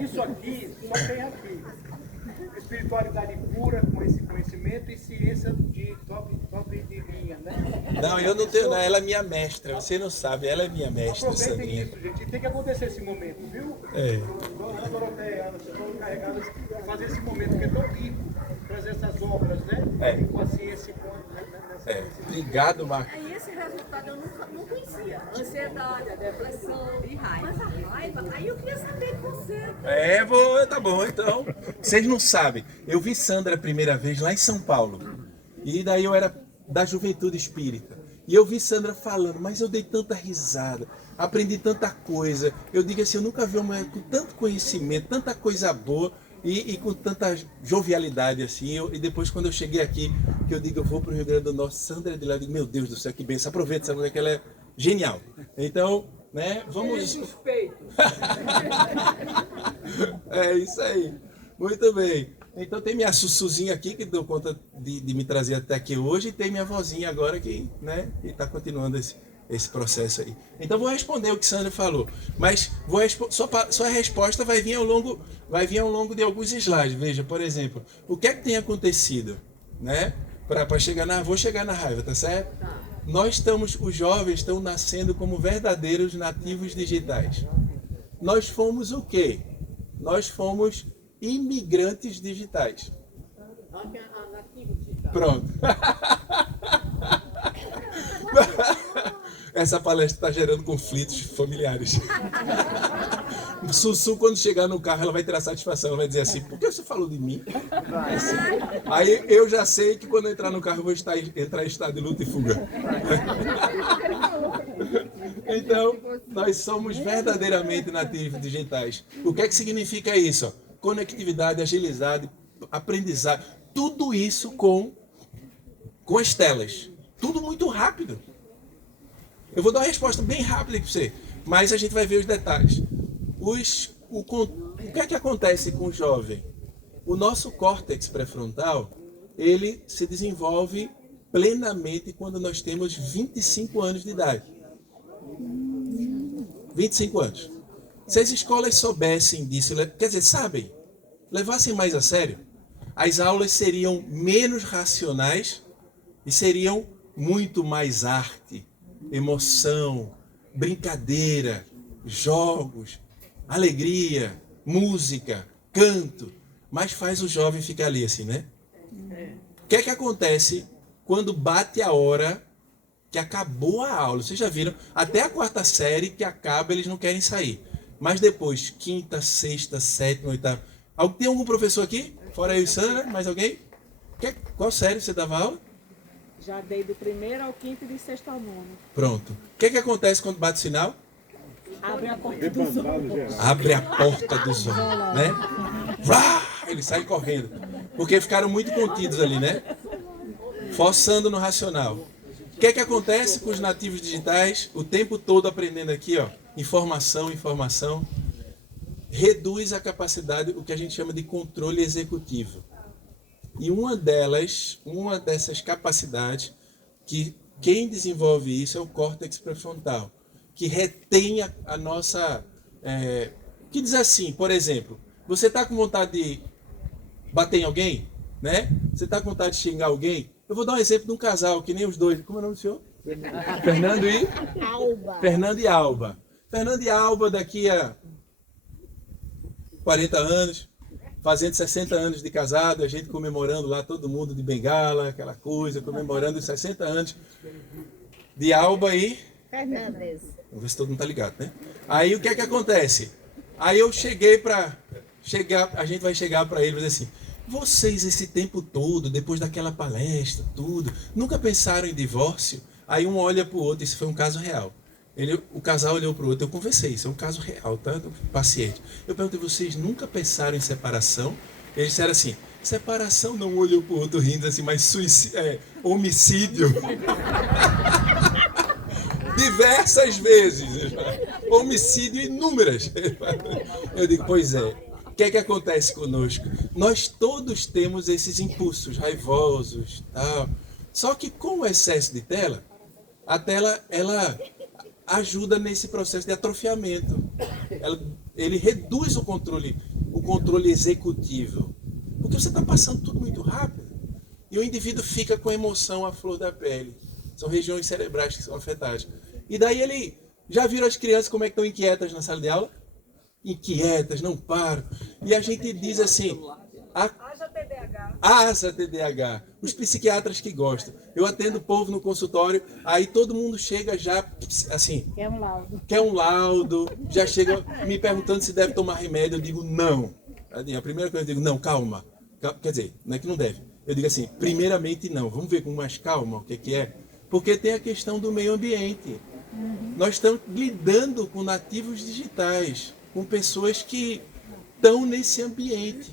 Isso aqui só tem aqui. espiritualidade pura com esse conhecimento e ciência de top de linha, né? Não, eu não tenho, não. Ela é minha mestra. Você não sabe, ela é minha mestra, Aproveitem Sandrinha. isso, gente. Tem que acontecer esse momento, viu? É. A Doroteia e a Ana, vocês foram encarregadas de fazer esse momento que é tão rico, trazer essas obras, né? É. Com a ciência. É. Obrigado, Marcos. Aí esse resultado eu não conhecia. Ansiedade, a depressão e raiva. Mas a raiva, aí eu queria saber de você. Tá bom, então. Vocês não sabem. Eu vi Sandra a primeira vez lá em São Paulo. E daí eu era da Juventude Espírita. E eu vi Sandra falando, mas eu dei tanta risada, aprendi tanta coisa. Eu digo assim, eu nunca vi uma mulher com tanto conhecimento, tanta coisa boa e com tanta jovialidade assim. E depois quando eu cheguei aqui, que eu digo, eu vou para o Rio Grande do Norte, Sandra é de lá, eu digo, meu Deus do céu, que benção. Aproveita essa mulher que ela é genial. Então, né, vamos... É isso aí. Muito bem. Então tem minha sussuzinha aqui, que deu conta de me trazer até aqui hoje, e tem minha vozinha agora que, né, está continuando esse processo aí. Então vou responder o que Sandra falou, mas sua resposta vai vir ao longo de alguns slides. Veja, por exemplo, o que é que tem acontecido, né? Para chegar vou chegar na raiva, tá certo? Os jovens estão nascendo como verdadeiros nativos digitais. Nós fomos o quê? Nós fomos imigrantes digitais. Pronto. Essa palestra está gerando conflitos familiares. Sussu, quando chegar no carro, ela vai ter a satisfação, ela vai dizer assim, por que você falou de mim? Assim. Aí eu já sei que quando eu entrar no carro, eu vou entrar em estado de luta e fuga. Então, nós somos verdadeiramente nativos digitais. O que é que significa isso? Conectividade, agilidade, aprendizado, tudo isso com as telas. Tudo muito rápido. Eu vou dar uma resposta bem rápida para você, mas a gente vai ver os detalhes. O que é que acontece com o jovem? O nosso córtex pré-frontal, ele se desenvolve plenamente quando nós temos 25 anos de idade. 25 anos. Se as escolas soubessem disso, quer dizer, sabem, levassem mais a sério, as aulas seriam menos racionais e seriam muito mais arte, emoção, brincadeira, jogos, alegria, música, canto, mas faz o jovem ficar ali assim, né? O que é que acontece quando bate a hora que acabou a aula? Vocês já viram? Até a 4ª série que acaba, eles não querem sair. Mas depois, 5ª, 6ª, 7ª, 8ª... Tem algum professor aqui? Fora eu e Sandra, mais alguém? Qual série você dava aula? Já dei do 1º ao 5º e do 6º ao 9º. Pronto. O que é que acontece quando bate o sinal? Abre a porta dos olhos. Abre a porta dos olhos, né? Eles saem correndo. Porque ficaram muito contidos ali, né? Forçando no racional. O que é que acontece com os nativos digitais? O tempo todo aprendendo aqui, ó, informação. Reduz a capacidade, o que a gente chama de controle executivo. E uma dessas capacidades, que quem desenvolve isso é o córtex pré-frontal, que retém a nossa... que diz assim, por exemplo, você está com vontade de bater em alguém, né? Você está com vontade de xingar alguém? Eu vou dar um exemplo de um casal, que nem os dois. Como é o nome do senhor? Fernando e... Alba. Fernando e Alba. Fernando e Alba daqui a 40 anos, fazendo 60 anos de casado, a gente comemorando lá, todo mundo de bengala, aquela coisa, comemorando os 60 anos de Alba e... Fernandes. Vamos ver se todo mundo tá ligado, né? Aí o que é que acontece? Aí eu cheguei para... a gente vai chegar para ele e dizer assim, vocês esse tempo todo, depois daquela palestra, tudo, nunca pensaram em divórcio? Aí um olha para o outro, isso foi um caso real. O casal olhou para o outro, eu conversei, isso é um caso real, tá? Do paciente. Eu perguntei, vocês nunca pensaram em separação? Eles disseram assim, separação, não olhou para o outro rindo assim, mas homicídio. Diversas vezes. Homicídio inúmeras. Eu digo, pois é. O que é que acontece conosco? Nós todos temos esses impulsos raivosos, tal. Só que com o excesso de tela, a tela, ela ajuda nesse processo de atrofiamento. Ele reduz o controle executivo. Porque você está passando tudo muito rápido. E o indivíduo fica com a emoção à flor da pele. São regiões cerebrais que são afetadas. E daí ele... Já viram as crianças como é que estão inquietas na sala de aula? Inquietas, não param. E a gente diz assim... Haja TDAH. Haja TDAH. Os psiquiatras que gostam. Eu atendo o povo no consultório, aí todo mundo chega já, assim... Quer um laudo. Quer um laudo, já chega me perguntando se deve tomar remédio. Eu digo, não. A primeira coisa eu digo, não, calma. Quer dizer, não é que não deve. Eu digo assim, primeiramente não. Vamos ver com mais calma o que é. Porque tem a questão do meio ambiente. Nós estamos lidando com nativos digitais, com pessoas que estão nesse ambiente.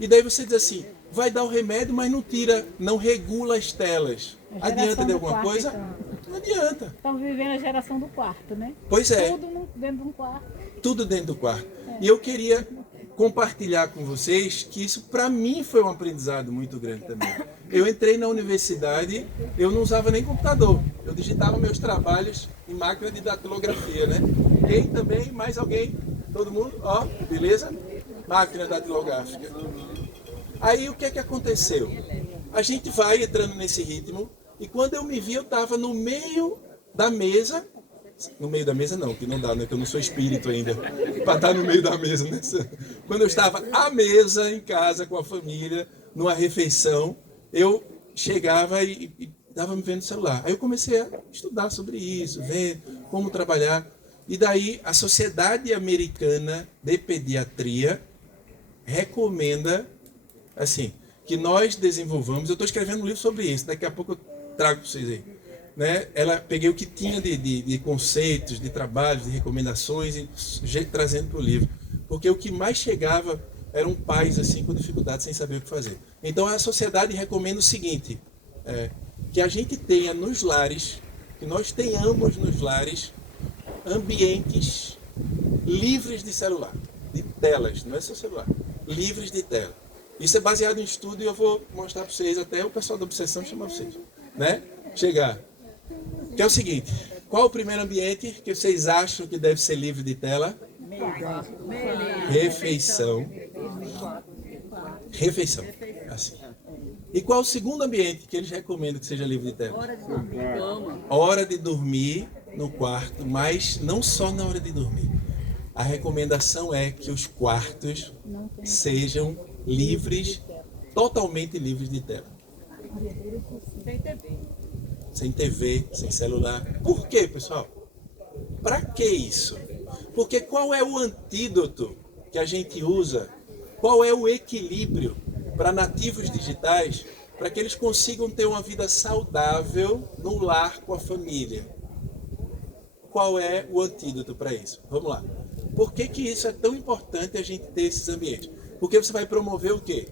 E daí você diz assim, vai dar o remédio, mas não tira, não regula as telas. Adianta de alguma coisa? Não adianta. Estamos vivendo a geração do quarto, né? Pois é. Tudo dentro de um quarto. Tudo dentro do quarto. E eu queria compartilhar com vocês que isso para mim foi um aprendizado muito grande também. Eu entrei na universidade, eu não usava nem computador. Eu digitava meus trabalhos em máquina de datilografia, né? Quem também? Mais alguém? Todo mundo? Ó, beleza? Máquina datilográfica. Aí o que é que aconteceu? A gente vai entrando nesse ritmo e quando eu me vi, eu estava no meio da mesa. No meio da mesa não, que não dá, né? Que eu não sou espírito ainda. Para estar no meio da mesa, né? Quando eu estava à mesa, em casa, com a família, numa refeição, eu chegava e estava me vendo no celular. Aí eu comecei a estudar sobre isso, ver como trabalhar. E daí a Sociedade Americana de Pediatria recomenda, assim, que nós desenvolvamos... Eu estou escrevendo um livro sobre isso, daqui a pouco eu trago para vocês aí. Né? Peguei o que tinha de conceitos, de trabalhos, de recomendações e trazendo para o livro. Porque o que mais chegava eram pais assim, com dificuldade, sem saber o que fazer. Então a sociedade recomenda o seguinte, que a gente tenha nos lares, que nós tenhamos nos lares ambientes livres de celular, de telas, não é só celular, livres de tela. Isso é baseado em estudo e eu vou mostrar para vocês, até o pessoal da Obsessão chama vocês, né? Chegar. Que é o seguinte, qual o primeiro ambiente que vocês acham que deve ser livre de tela? Refeição. Refeição. Assim. E qual o segundo ambiente que eles recomendam que seja livre de tela? Hora de dormir no quarto, mas não só na hora de dormir. A recomendação é que os quartos sejam livres, totalmente livres de tela. Sem TV, sem celular. Por quê, pessoal? Para que isso? Porque qual é o antídoto que a gente usa? Qual é o equilíbrio para nativos digitais para que eles consigam ter uma vida saudável no lar com a família? Qual é o antídoto para isso? Vamos lá. Por que que isso é tão importante a gente ter esses ambientes? Porque você vai promover o quê?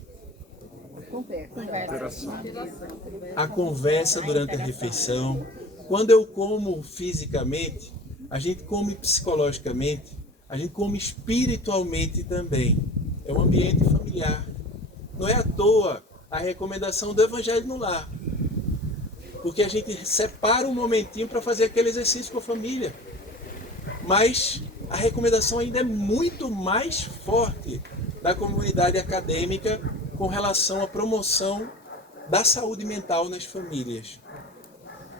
A conversa durante a refeição. Quando eu como fisicamente, a gente come psicologicamente, a gente come espiritualmente também. É um ambiente familiar. Não é à toa a recomendação do Evangelho no Lar. Porque a gente separa um momentinho para fazer aquele exercício com a família. Mas a recomendação ainda é muito mais forte da comunidade acadêmica com relação à promoção da saúde mental nas famílias.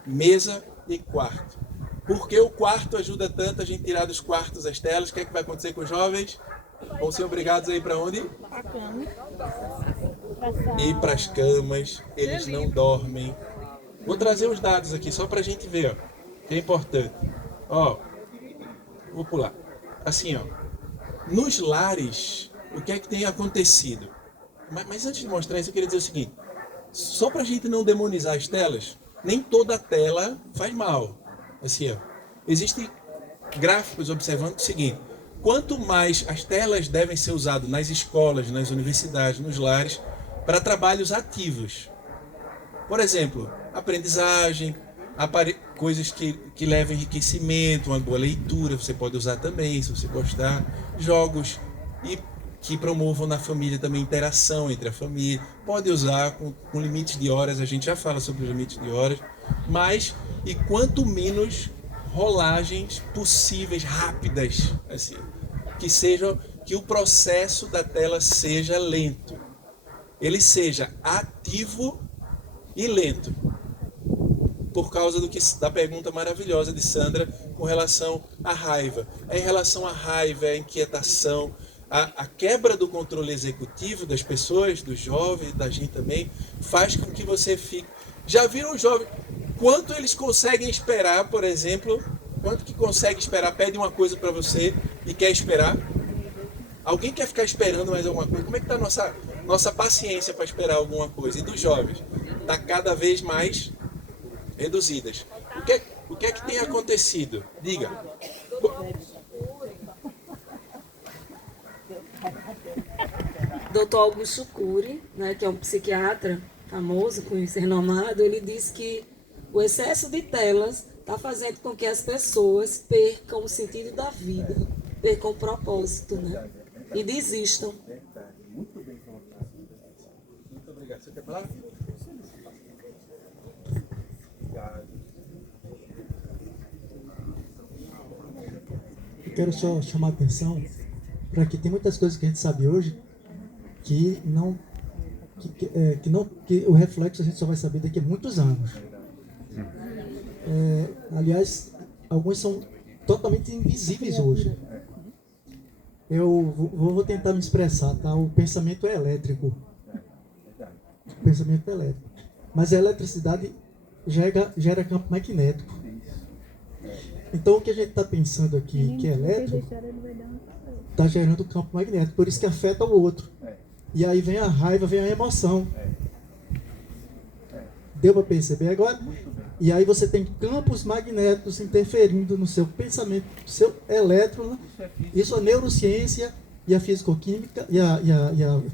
Mesa e quarto. Por que o quarto ajuda tanto a gente tirar dos quartos as telas? O que é que vai acontecer com os jovens? Vão ser obrigados a ir para onde? Ir para as camas. Eles não dormem. Vou trazer os dados aqui só para a gente ver, ó, que é importante. Ó, vou pular. Assim, ó, nos lares, o que é que tem acontecido? Mas antes de mostrar isso, eu queria dizer o seguinte. Só para a gente não demonizar as telas, nem toda tela faz mal. Assim, ó, existem gráficos observando o seguinte. Quanto mais as telas devem ser usadas nas escolas, nas universidades, nos lares, para trabalhos ativos. Por exemplo, aprendizagem, coisas que levem enriquecimento, uma boa leitura, você pode usar também, se você gostar. Jogos e que promovam na família também interação entre a família. Pode usar com limites de horas, a gente já fala sobre os limites de horas. Mas, e quanto menos rolagens possíveis, rápidas, assim, que o processo da tela seja lento. ele seja ativo e lento. Por causa da pergunta maravilhosa de Sandra com relação à raiva. É em relação à raiva, à inquietação, a quebra do controle executivo das pessoas, dos jovens, da gente também, faz com que você fique... Já viram os jovens? Quanto eles conseguem esperar, por exemplo? Quanto que consegue esperar? Pede uma coisa para você e quer esperar? Alguém quer ficar esperando mais alguma coisa? Como é que está a nossa paciência para esperar alguma coisa? E dos jovens? Está cada vez mais reduzidas. O que é que tem acontecido? Diga. Dr. Augusto Cury, né, que é um psiquiatra famoso, conhecido, renomado, ele diz que o excesso de telas está fazendo com que as pessoas percam o sentido da vida, percam o propósito, né, e desistam. Muito obrigado. Você quer falar? Quero só chamar a atenção para que tem muitas coisas que a gente sabe hoje que o reflexo a gente só vai saber daqui a muitos anos. Aliás, alguns são totalmente invisíveis hoje. Eu vou tentar me expressar, tá? O pensamento é elétrico. O pensamento é elétrico. Mas a eletricidade gera campo magnético. Então, o que a gente está pensando aqui, que é elétrico, está gerando campo magnético, por isso que afeta o outro. E aí vem a raiva, vem a emoção. Deu para perceber agora? E aí você tem campos magnéticos interferindo no seu pensamento, no seu elétron. Isso a neurociência e a fisicoquímica e a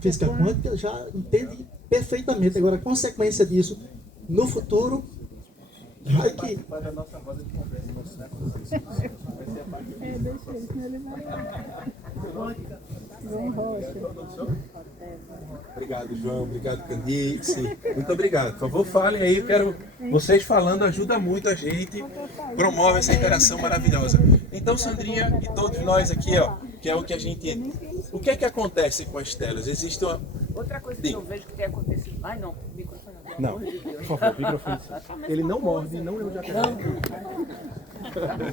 física quântica já entendem perfeitamente. Agora, a consequência disso no futuro... Vai que... Obrigado, João. Obrigado, Candice. Muito obrigado. Por favor, falem aí. Eu quero... Vocês falando ajuda muito a gente. Promove essa interação maravilhosa. Então, Sandrinha e todos nós aqui, ó, que é o que a gente... O que é que acontece com as telas? Existe uma... Outra coisa que eu vejo que tem acontecido... Ai, não. Microfone não. Não, por favor, microfone. Ele não morde, não é o jacaré.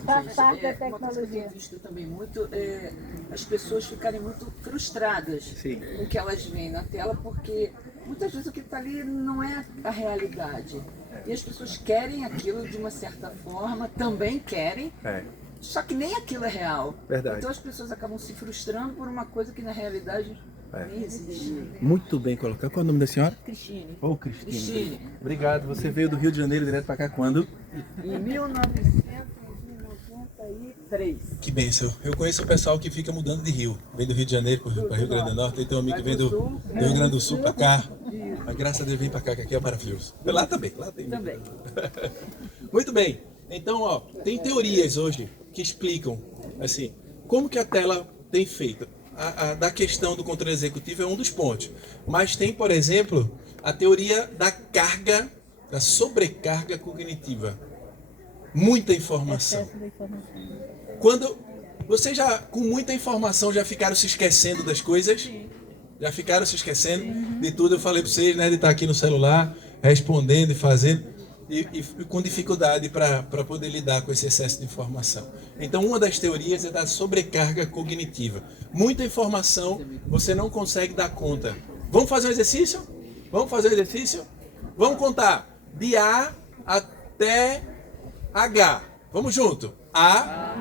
Faz parte da tecnologia. Eu visto também muito as pessoas ficarem muito frustradas com o que elas veem na tela, porque muitas vezes o que está ali não é a realidade. E as pessoas querem aquilo de uma certa forma, também querem, só que nem aquilo é real. Verdade. Então as pessoas acabam se frustrando por uma coisa que na realidade nem existe. Muito bem colocado. Qual é o nome da senhora? Cristine. Oh, Cristine. Obrigado. Você veio do Rio de Janeiro direto para cá quando? Em 1993. Que bênção. Eu conheço o pessoal que fica mudando de rio. Vem do Rio de Janeiro para Rio Grande do Norte. Tem um amigo que vem do Rio Grande do Sul para cá. Mas graças a Deus vem para cá, que aqui é maravilhoso. Lá também. Lá tem. Também. Muito bem. Então, ó, tem teorias hoje que explicam, assim, como que a tela tem feito. Da questão do controle executivo é um dos pontos. Mas tem, por exemplo, a teoria da carga, da sobrecarga cognitiva. Muita informação. Quando vocês já, com muita informação, já ficaram se esquecendo das coisas? Já ficaram se esquecendo de tudo? Eu falei para vocês, né, de estar aqui no celular, respondendo e fazendo. E com dificuldade para poder lidar com esse excesso de informação. Então, uma das teorias é da sobrecarga cognitiva. Muita informação, você não consegue dar conta. Vamos fazer um exercício? Vamos fazer um exercício? Vamos contar de A até H. Vamos junto. A,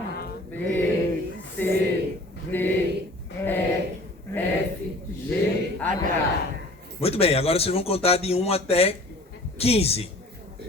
B, C, D, E, F, G, H. Muito bem, agora vocês vão contar de 1 até 15.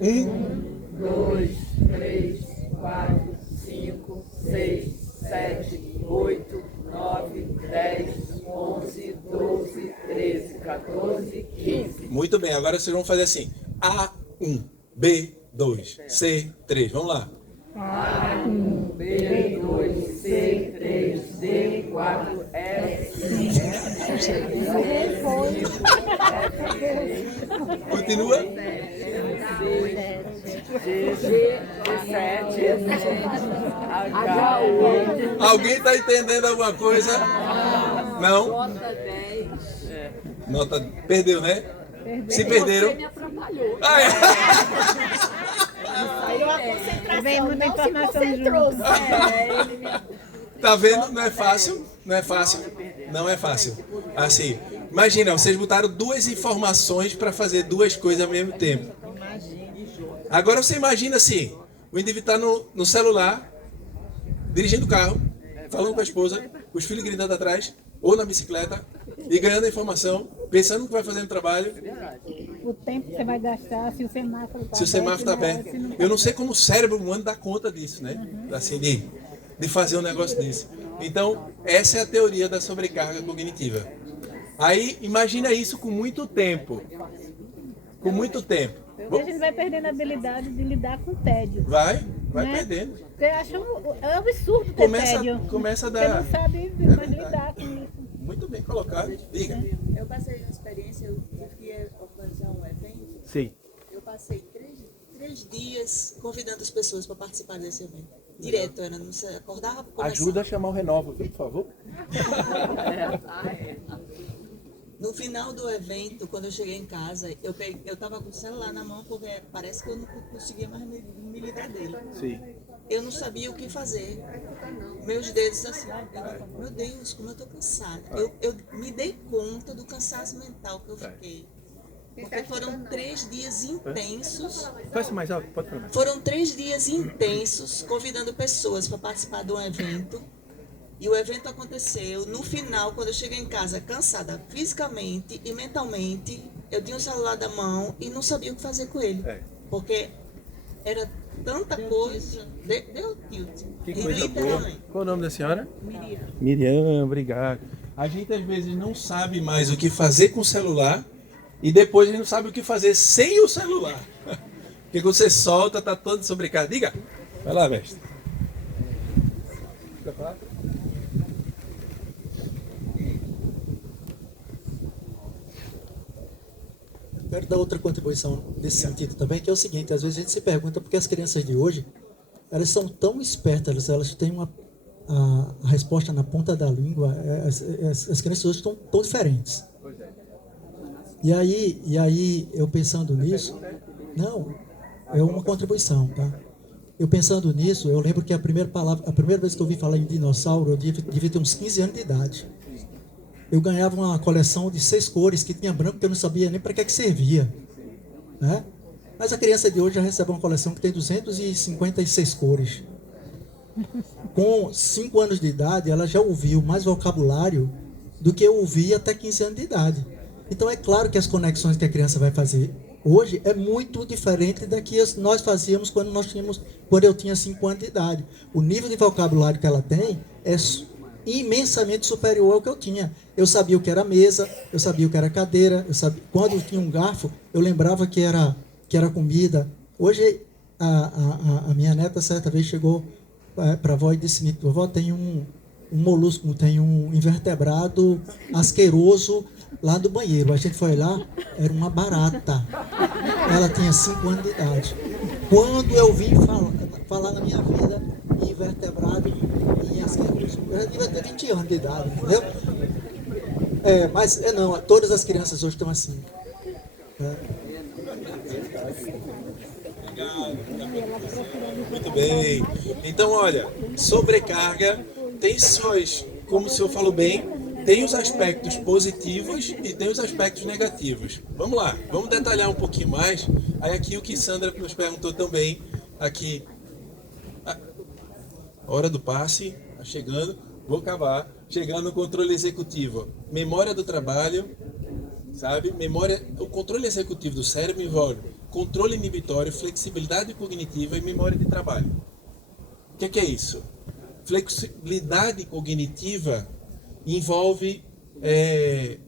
1, 2, 3, 4, 5, 6, 7, 8, 9, 10, 11, 12, 13, 14, 15. Muito bem, agora vocês vão fazer assim. A1, B2, C3. Vamos lá. A1, B2, C3, D4, F5. Continua. G7, H8. Alguém está entendendo alguma coisa? Não? Nota, perdeu, né? Se perderam. Você me atrapalhou. Ah, é. Saiu a concentração, Vem muita não se informação concentrou. Tá vendo? Não é fácil. Não é fácil. Não é fácil. Assim, imagina, vocês botaram duas informações para fazer duas coisas ao mesmo tempo. Agora você imagina assim, o indivíduo está no celular, dirigindo o carro, falando com a esposa, os filhos gritando atrás, ou na bicicleta, e ganhando a informação, pensando no que vai fazer no trabalho. O tempo que você vai gastar se o semáforo está Se o semáforo está aberto. Eu não sei como o cérebro humano dá conta disso, né? Assim, de fazer um negócio desse. Então, essa é a teoria da sobrecarga cognitiva. Aí, imagina isso com muito tempo. Com muito tempo. A gente vai perdendo a habilidade de lidar com o tédio. Vai né? perdendo. Você acha é um absurdo ter tédio. Começa a dar... Você não sabe mais lidar com isso. Muito bem colocado. Diga. Eu passei uma experiência, eu tive que organizar um evento. Sim. Eu passei três dias convidando as pessoas para participar desse evento. Direto, era, não sei, acordava para começar. Ajuda a chamar o Renova, por favor. No final do evento, quando eu cheguei em casa, eu estava com o celular na mão porque parece que eu não conseguia mais me livrar dele. Sim. Eu não sabia o que fazer. Meus dedos assim, meu Deus, como eu estou cansada. Eu me dei conta do cansaço mental que eu fiquei. Porque foram 3 dias intensos. Faz mais alto, pode falar. Foram 3 dias intensos convidando pessoas para participar de um evento. E o evento aconteceu. No final, quando eu cheguei em casa cansada fisicamente e mentalmente, eu tinha o celular da mão e não sabia o que fazer com ele. Porque era tanta coisa. Deu tilt. Que coisa boa. Qual o nome da senhora? Miriam. Miriam, obrigado. A gente às vezes não sabe mais o que fazer com o celular e depois a gente não sabe o que fazer sem o celular. Porque quando você solta, tá todo sobrecarregado. Diga. Vai lá, mestre. Quer falar? Quero dar outra contribuição nesse sentido também, que é o seguinte: às vezes a gente se pergunta por que as crianças de hoje, elas são tão espertas, elas têm a resposta na ponta da língua. As crianças hoje estão tão diferentes. E aí eu pensando nisso, não, é uma contribuição, tá? Eu pensando nisso, eu lembro que a primeira vez que eu ouvi falar em dinossauro, eu devia ter uns 15 anos de idade. Eu ganhava uma coleção de 6 cores, que tinha branco, que eu não sabia nem para que servia, né? Mas a criança de hoje já recebe uma coleção que tem 256 cores. Com 5 anos de idade, ela já ouviu mais vocabulário do que eu ouvi até 15 anos de idade. Então é claro que as conexões que a criança vai fazer hoje é muito diferente da que nós fazíamos quando eu tinha 5 anos de idade. O nível de vocabulário que ela tem é imensamente superior ao que eu tinha. Eu sabia o que era mesa, eu sabia o que era cadeira, quando eu tinha um garfo, eu lembrava que era comida. Hoje, a minha neta certa vez chegou para a avó e disse: vovó, tem um molusco, tem um invertebrado asqueroso lá do banheiro. A gente foi lá, era uma barata. Ela tinha 5 anos de idade. Quando eu vim falar na minha vida em invertebrado e asqueroso, eu já devia ter 20 anos de idade, entendeu? Mas não, todas as crianças hoje estão assim. Muito bem. Então, olha, sobrecarga tem suas, como o senhor falou bem, tem os aspectos positivos e tem os aspectos negativos. Vamos lá, vamos detalhar um pouquinho mais. Aí aqui o que Sandra nos perguntou também, aqui, a hora do passe, tá chegando, vou acabar, chegando no controle executivo. Memória do trabalho, sabe? O controle executivo do cérebro envolve controle inibitório, flexibilidade cognitiva e memória de trabalho. O que é isso? Flexibilidade cognitiva envolve...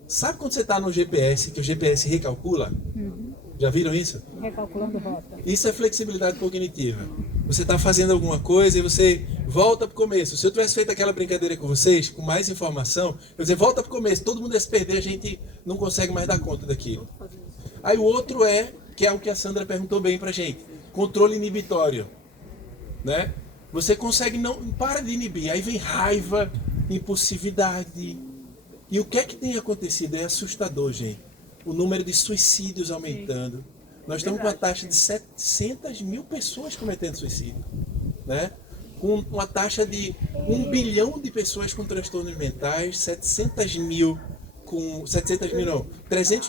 sabe quando você está no GPS, que o GPS recalcula? Uhum. Já viram isso? Recalculando rota. Isso é flexibilidade cognitiva. Você está fazendo alguma coisa e você volta para o começo. Se eu tivesse feito aquela brincadeira com vocês, com mais informação, eu dizer, volta para o começo, todo mundo ia se perder, a gente não consegue mais dar conta daquilo. Aí o outro que é o que a Sandra perguntou bem para a gente, controle inibitório, né? Você consegue, não para de inibir, aí vem raiva, impulsividade, E o que é que tem acontecido? É assustador, gente. O número de suicídios aumentando. Nós estamos com uma taxa de 700 mil pessoas cometendo suicídio, né? Com uma taxa de 1 bilhão de pessoas com transtornos mentais, 300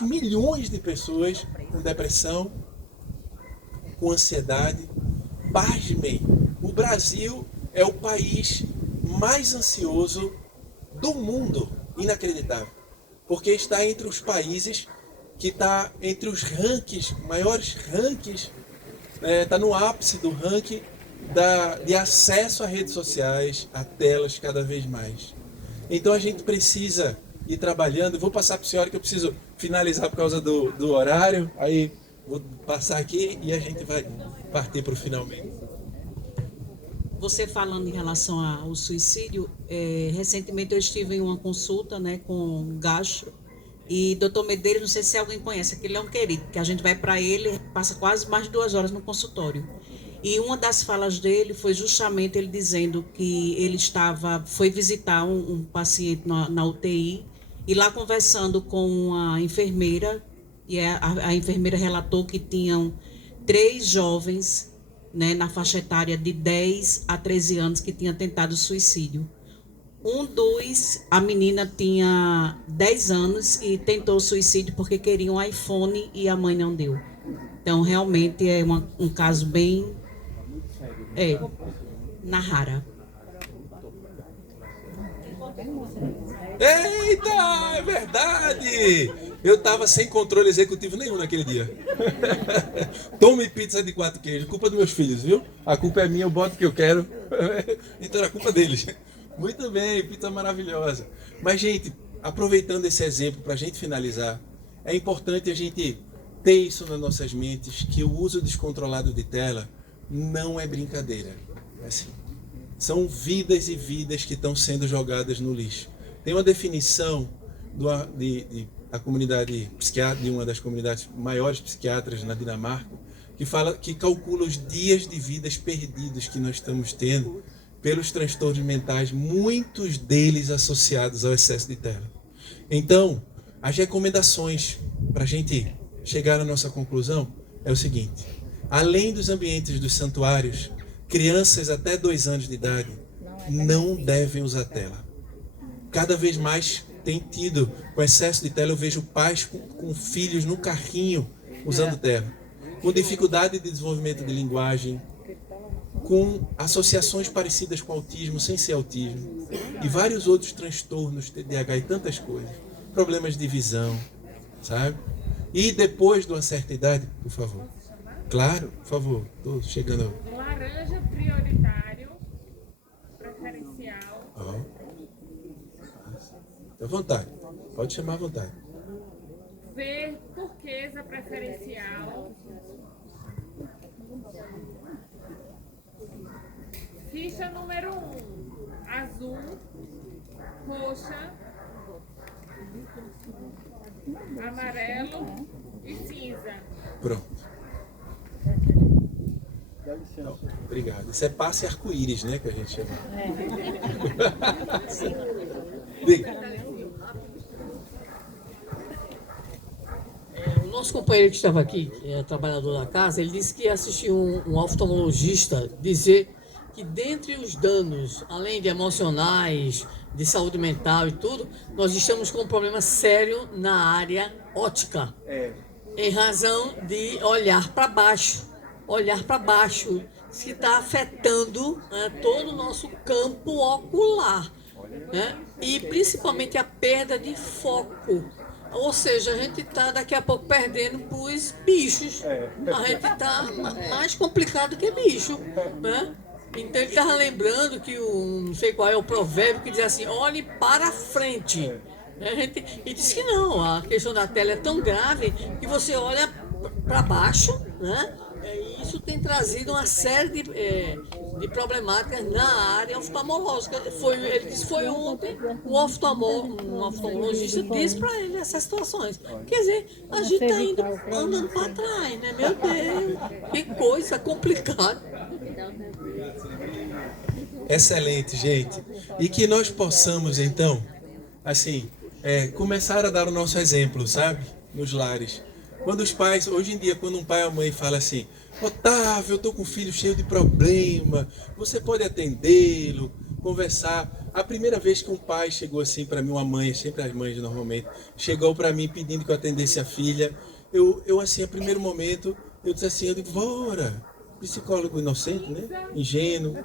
milhões de pessoas com depressão, com ansiedade. Pasmem, o Brasil é o país mais ansioso do mundo, inacreditável, porque está entre os países que está entre os rankings, maiores rankings, está no ápice do ranking de acesso a redes sociais, a telas cada vez mais. Então a gente precisa ir trabalhando. Eu vou passar para a senhora que eu preciso finalizar por causa do horário, aí vou passar aqui e a gente vai partir para o finalmente. Você falando em relação ao suicídio, recentemente eu estive em uma consulta, né, com o Gacho, e Dr. Medeiros, não sei se alguém conhece, aquele é um querido, que a gente vai para ele, passa quase mais de 2 horas no consultório. E uma das falas dele foi justamente ele dizendo que ele foi visitar um paciente na UTI, e lá conversando com a enfermeira, e a enfermeira relatou que tinham 3 jovens, né, na faixa etária de 10 a 13 anos que tinham tentado suicídio. A menina tinha 10 anos e tentou suicídio porque queria um iPhone e a mãe não deu. Então, realmente é um caso bem... na rara. Eita, é verdade! Eu estava sem controle executivo nenhum naquele dia. Tome pizza de 4 queijos. Culpa dos meus filhos, viu? A culpa é minha, eu boto o que eu quero. Então é culpa deles. Muito bem, pizza maravilhosa. Mas, gente, aproveitando esse exemplo para a gente finalizar, é importante a gente ter isso nas nossas mentes, que o uso descontrolado de tela não é brincadeira. Assim, são vidas e vidas que estão sendo jogadas no lixo. Tem uma definição da comunidade psiquiatra, de uma das comunidades maiores psiquiatras na Dinamarca, que calcula os dias de vidas perdidos que nós estamos tendo pelos transtornos mentais, muitos deles associados ao excesso de tela. Então, as recomendações para a gente chegar à nossa conclusão é o seguinte: além dos ambientes dos santuários, crianças até 2 anos de idade não devem usar tela. Cada vez mais tem tido, com excesso de tela, eu vejo pais com filhos no carrinho usando tela, com dificuldade de desenvolvimento de linguagem, com associações parecidas com autismo, sem ser autismo, e vários outros transtornos, TDAH e tantas coisas, problemas de visão, sabe? E depois de uma certa idade, por favor. Claro, por favor, estou chegando. Laranja prioritário, preferencial. À vontade, pode chamar à vontade. Verde turquesa preferencial. Ficha número 1, azul, roxa, amarelo e cinza. Pronto. Não, obrigado. Isso é passe arco-íris, né, que a gente chama. Diga. O nosso companheiro que estava aqui, que é trabalhador da casa, ele disse que assistiu um oftalmologista dizer que dentre os danos, além de emocionais, de saúde mental e tudo, nós estamos com um problema sério na área óptica. Em razão de olhar para baixo. Que está afetando, né, todo o nosso campo ocular, né, e principalmente a perda de foco. Ou seja, a gente está daqui a pouco perdendo para os bichos. A gente está mais complicado que bicho, né? Então ele estava lembrando que não sei qual é o provérbio que diz assim: olhe para frente. E diz que não, a questão da tela é tão grave que você olha para baixo, né? E isso tem trazido uma série de problemáticas na área oftalmológica. Ele disse que foi ontem, um oftalmologista disse para ele essas situações. Quer dizer, a gente está andando para trás, né? Meu Deus, que coisa complicada. Excelente, gente. E que nós possamos, então, assim, começar a dar o nosso exemplo, sabe? Nos lares. Quando os pais, hoje em dia, quando um pai ou mãe fala assim, Otávio, eu estou com um filho cheio de problema, você pode atendê-lo, conversar. A primeira vez que um pai chegou assim para mim, uma mãe, sempre as mães normalmente, chegou para mim pedindo que eu atendesse a filha, eu assim, a primeiro momento, eu disse assim, eu digo, bora, psicólogo inocente, né? Ingênuo.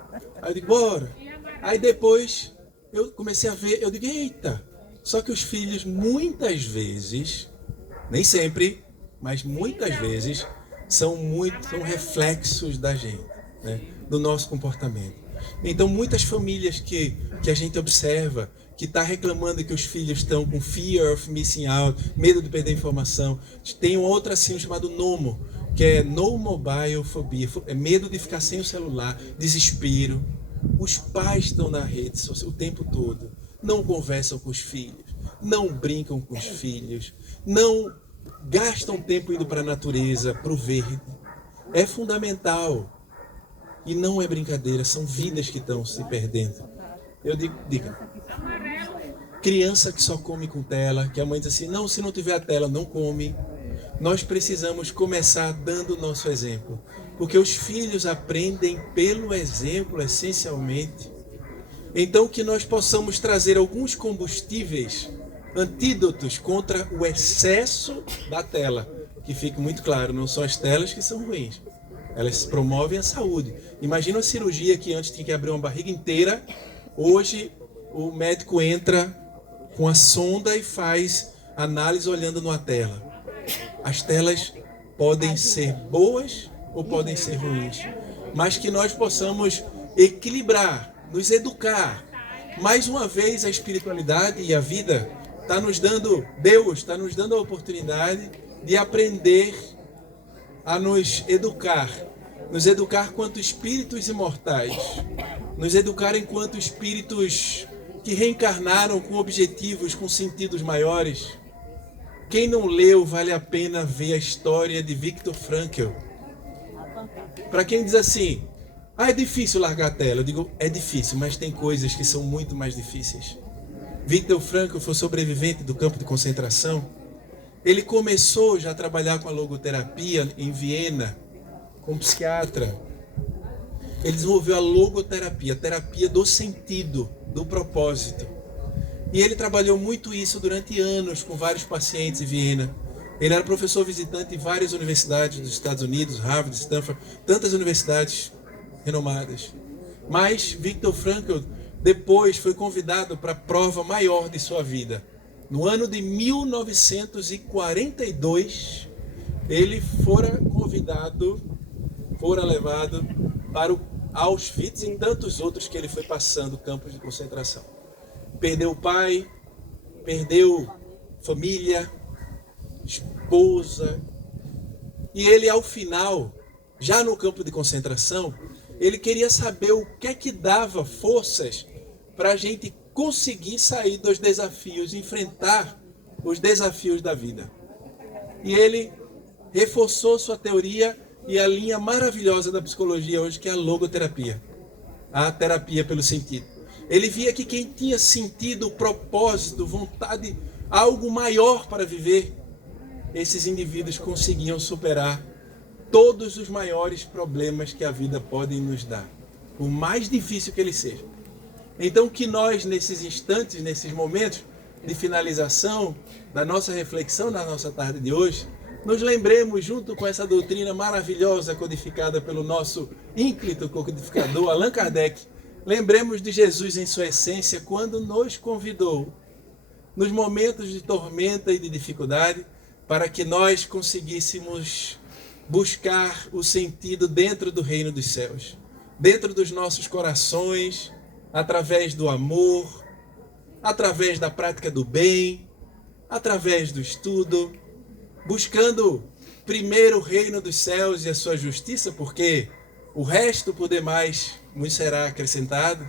Aí eu digo, bora. Aí depois eu comecei a ver, eu digo, eita, só que os filhos muitas vezes, nem sempre, mas muitas vezes, são reflexos da gente, né? Do nosso comportamento. Então muitas famílias que a gente observa, que está reclamando que os filhos estão com fear of missing out, medo de perder informação, tem um outro assim chamado NOMO, que é no mobile phobia, é medo de ficar sem o celular, desespero. Os pais estão na rede o tempo todo, não conversam com os filhos, não brincam com os filhos, não gastam tempo indo para a natureza, para o verde. É fundamental. E não é brincadeira, são vidas que estão se perdendo. Eu digo, diga. Criança que só come com tela, que a mãe diz assim, não, se não tiver a tela, não come. Nós precisamos começar dando o nosso exemplo. Porque os filhos aprendem pelo exemplo, essencialmente. Então que nós possamos trazer alguns combustíveis, antídotos contra o excesso da tela. Que fique muito claro, não são as telas que são ruins. Elas promovem a saúde. Imagina uma cirurgia que antes tinha que abrir uma barriga inteira. Hoje o médico entra com a sonda e faz análise olhando numa tela. As telas podem ser boas ou podem ser ruins. Mas que nós possamos equilibrar, nos educar. Mais uma vez a espiritualidade e a vida está nos dando, Deus está nos dando a oportunidade de aprender a nos educar quanto espíritos imortais, nos educar enquanto espíritos que reencarnaram com objetivos, com sentidos maiores. Quem não leu, vale a pena ver a história de Viktor Frankl. Para quem diz assim, é difícil largar a tela, eu digo, é difícil, mas tem coisas que são muito mais difíceis. Viktor Frankl foi sobrevivente do campo de concentração. Ele começou já a trabalhar com a logoterapia em Viena, como psiquiatra. Ele desenvolveu a logoterapia, a terapia do sentido, do propósito. E ele trabalhou muito isso durante anos com vários pacientes em Viena. Ele era professor visitante em várias universidades dos Estados Unidos, Harvard, Stanford, tantas universidades renomadas. Mas Viktor Frankl depois foi convidado para a prova maior de sua vida. No ano de 1942, ele fora levado para o Auschwitz e tantos outros que ele foi passando campos de concentração. Perdeu o pai, perdeu família, esposa. E ele, ao final, já no campo de concentração, ele queria saber o que é que dava forças para a gente conseguir sair dos desafios, enfrentar os desafios da vida. E ele reforçou sua teoria e a linha maravilhosa da psicologia hoje, que é a logoterapia, a terapia pelo sentido. Ele via que quem tinha sentido, propósito, vontade, algo maior para viver, esses indivíduos conseguiam superar todos os maiores problemas que a vida pode nos dar, o mais difícil que ele seja. Então que nós, nesses instantes, nesses momentos de finalização da nossa reflexão na nossa tarde de hoje, nos lembremos, junto com essa doutrina maravilhosa codificada pelo nosso ínclito codificador Allan Kardec, lembremos de Jesus em sua essência quando nos convidou, nos momentos de tormenta e de dificuldade, para que nós conseguíssemos buscar o sentido dentro do reino dos céus, dentro dos nossos corações, através do amor, através da prática do bem, através do estudo, buscando primeiro o reino dos céus e a sua justiça, porque o resto por demais nos será acrescentado.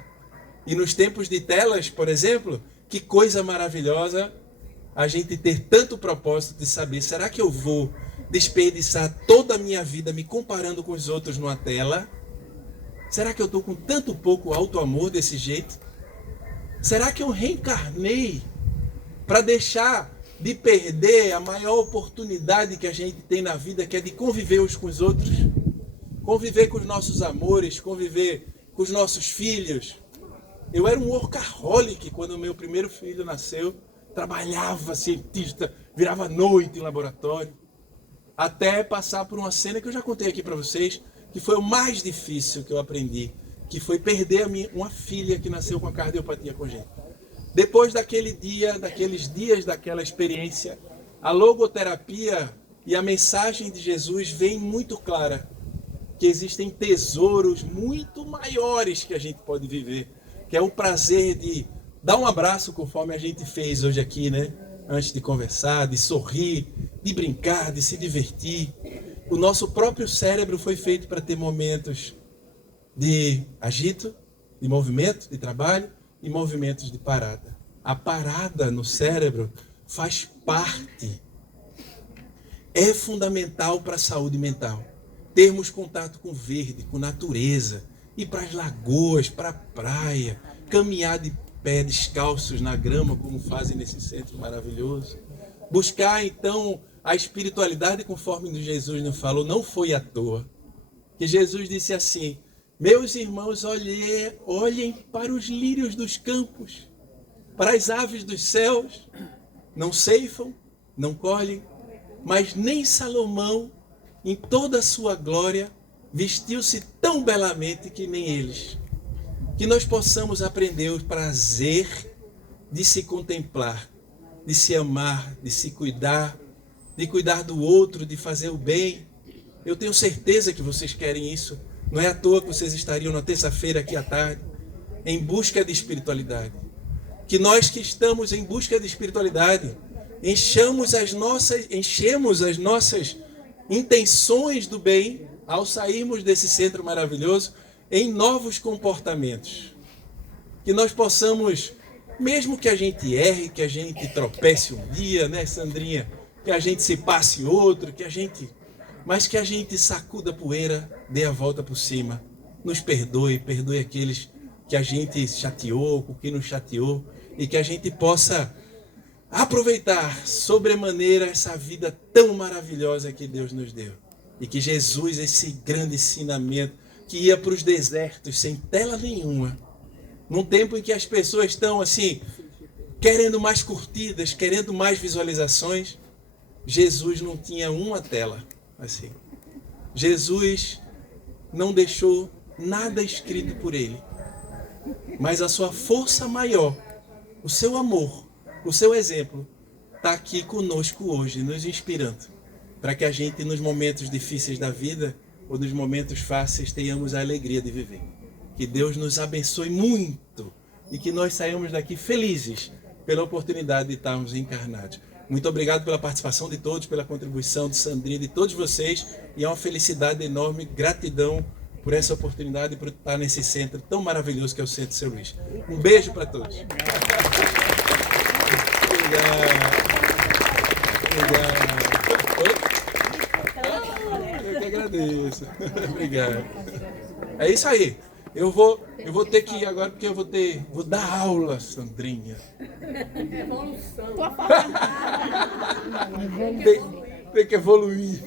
E nos tempos de telas, por exemplo, que coisa maravilhosa a gente ter tanto propósito de saber, será que eu vou desperdiçar toda a minha vida me comparando com os outros numa tela? Será que eu estou com tanto pouco auto-amor desse jeito? Será que eu reencarnei para deixar de perder a maior oportunidade que a gente tem na vida, que é de conviver uns com os outros, conviver com os nossos amores, conviver com os nossos filhos. Eu era um workaholic quando o meu primeiro filho nasceu, trabalhava, cientista, virava noite em laboratório, até passar por uma cena que eu já contei aqui para vocês, que foi o mais difícil que eu aprendi, que foi perder uma filha que nasceu com a cardiopatia congênita. Depois daqueles dias, daquela experiência, a logoterapia e a mensagem de Jesus vem muito clara, que existem tesouros muito maiores que a gente pode viver, que é o prazer de dar um abraço, conforme a gente fez hoje aqui, né? Antes de conversar, de sorrir, de brincar, de se divertir. O nosso próprio cérebro foi feito para ter momentos de agito, de movimento, de trabalho e movimentos de parada. A parada no cérebro faz parte, é fundamental para a saúde mental. Termos contato com o verde, com natureza, ir para as lagoas, para a praia, caminhar de pé descalços na grama, como fazem nesse centro maravilhoso. Buscar, então, a espiritualidade, conforme Jesus nos falou, não foi à toa. Que Jesus disse assim: meus irmãos, olhem para os lírios dos campos, para as aves dos céus. Não ceifam, não colhem, mas nem Salomão, em toda a sua glória, vestiu-se tão belamente que nem eles. Que nós possamos aprender o prazer de se contemplar, de se amar, de se cuidar, de cuidar do outro, de fazer o bem. Eu tenho certeza que vocês querem isso. Não é à toa que vocês estariam na terça-feira aqui à tarde, em busca de espiritualidade. Que nós que estamos em busca de espiritualidade, enchemos as nossas intenções do bem, ao sairmos desse centro maravilhoso, em novos comportamentos. Que nós possamos, mesmo que a gente erre, que a gente tropece um dia, né, Sandrinha? Que a gente se passe outro, mas que a gente sacuda a poeira, dê a volta por cima. Nos perdoe aqueles que a gente chateou, com quem nos chateou, e que a gente possa aproveitar sobremaneira essa vida tão maravilhosa que Deus nos deu. E que Jesus, esse grande ensinamento, que ia para os desertos sem tela nenhuma, num tempo em que as pessoas estão assim, querendo mais curtidas, querendo mais visualizações, Jesus não tinha uma tela assim. Jesus não deixou nada escrito por ele, mas a sua força maior, o seu amor, o seu exemplo, está aqui conosco hoje, nos inspirando, para que a gente, nos momentos difíceis da vida, ou nos momentos fáceis, tenhamos a alegria de viver. Que Deus nos abençoe muito e que nós saímos daqui felizes pela oportunidade de estarmos encarnados. Muito obrigado pela participação de todos, pela contribuição de Sandrinha, de todos vocês, e é uma felicidade enorme, gratidão por essa oportunidade, por estar nesse centro tão maravilhoso que é o Centro Seu Luís. Um beijo para todos. Obrigado. Eu que agradeço. Obrigado. É isso aí. Eu vou ter que ir agora porque vou dar aula, Sandrinha. Evolução. Tem que evoluir.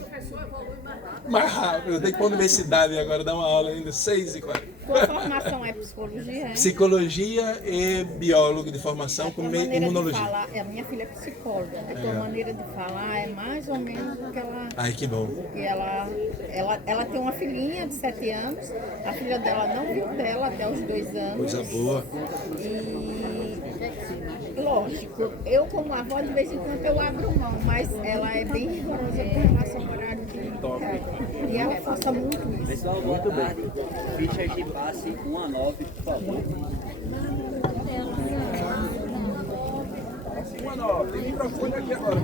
Mais rápido. Eu tenho que ir para a universidade agora, dar uma aula ainda, 6h40. Sua formação é psicologia, é? Psicologia e biólogo de formação com imunologia. A minha filha é psicóloga. A tua maneira de falar é mais ou menos o que ela... Ai, que bom. Porque ela tem uma filhinha de 7 anos. A filha dela não viu dela até os 2 anos. Coisa boa. E, lógico, eu como avó, de vez em quando eu abro mão, mas ela é bem rigorosa com relação ao horário clínico. E ela força muito isso. Pessoal, boa tarde. Fichas de passe 1 a 9, por favor. 1 a 9. Tem microfone aqui agora.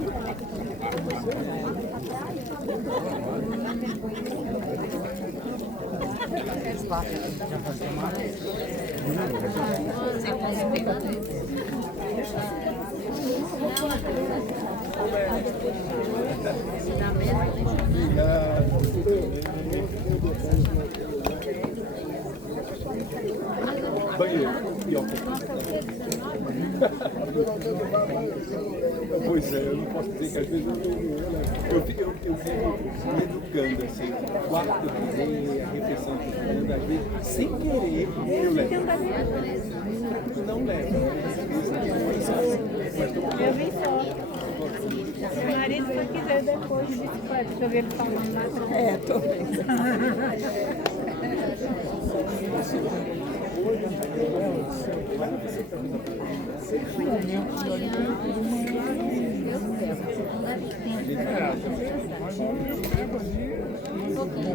Obrigado. Banheiro. Pois é, eu não posso dizer que às vezes eu fico me educando assim, quarto de a refeição que eu estou às vezes, sem querer, eu levo. Não levo. Eu vi só. Meu marido foi que veio depois de bicicleta, que eu vi ele falando lá atrás. Tô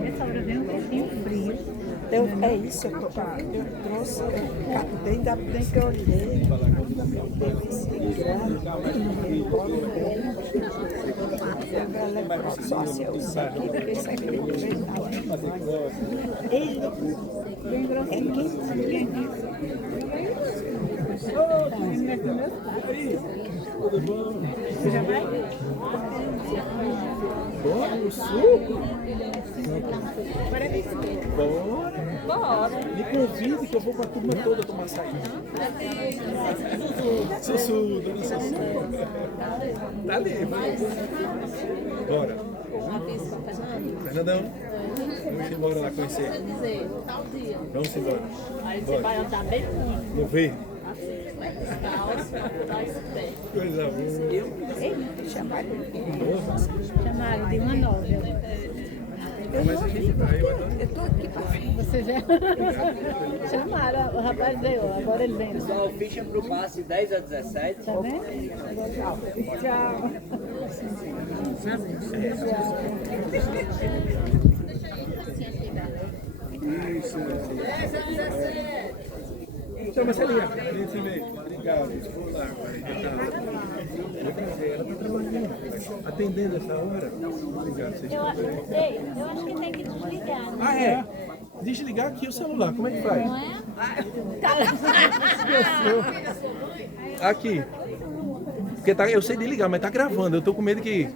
Essa hora vem um pouquinho frio. É isso, eu trouxe, ainda bem que eu olhei. Só se eu usar aqui, porque isso aqui Ele bem grossinho. Você já vai? Bora no suco? Bora. Bora. Me convide que eu vou com a turma toda tomar açaí. Sussu, dona Sussu. Tá ali, vai. Bora. Fernandão, vamos embora lá conhecer. Vamos embora. Aí você vai andar bem muito. Não vê? Coisa boa. Chamaram de uma nova. Mas a gente vai, eu adoro. Eu tô aqui pra frente. Você já? Chamaram, o rapaz veio, agora ele vem. Pessoal, ficha pro passe 10 a 17. Tá vendo? Tchau. Tchau. Isso. Então, Marcelinha, obrigado. Vou lá agora. Ela está trabalhando. Atendendo essa hora? Não, obrigado. Eu acho que tem que desligar. Né? Ah, é? Desligar aqui o celular, como é que faz? Não é? Aqui. Porque tá, eu sei desligar, mas tá gravando. Eu tô com medo que.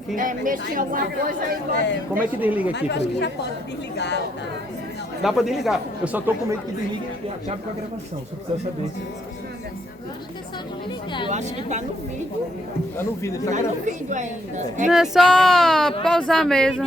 Mexer em alguma coisa aí. Como é que desliga aqui, Cris? Já pode desligar. Dá pra desligar. Eu só tô com medo que desligue e acabe com a gravação. Só precisa saber. Eu acho que é só desligar. Eu acho que tá no vídeo. Tá no vídeo, ele tá Tá no gravando. vídeo ainda. Não é só pausar mesmo.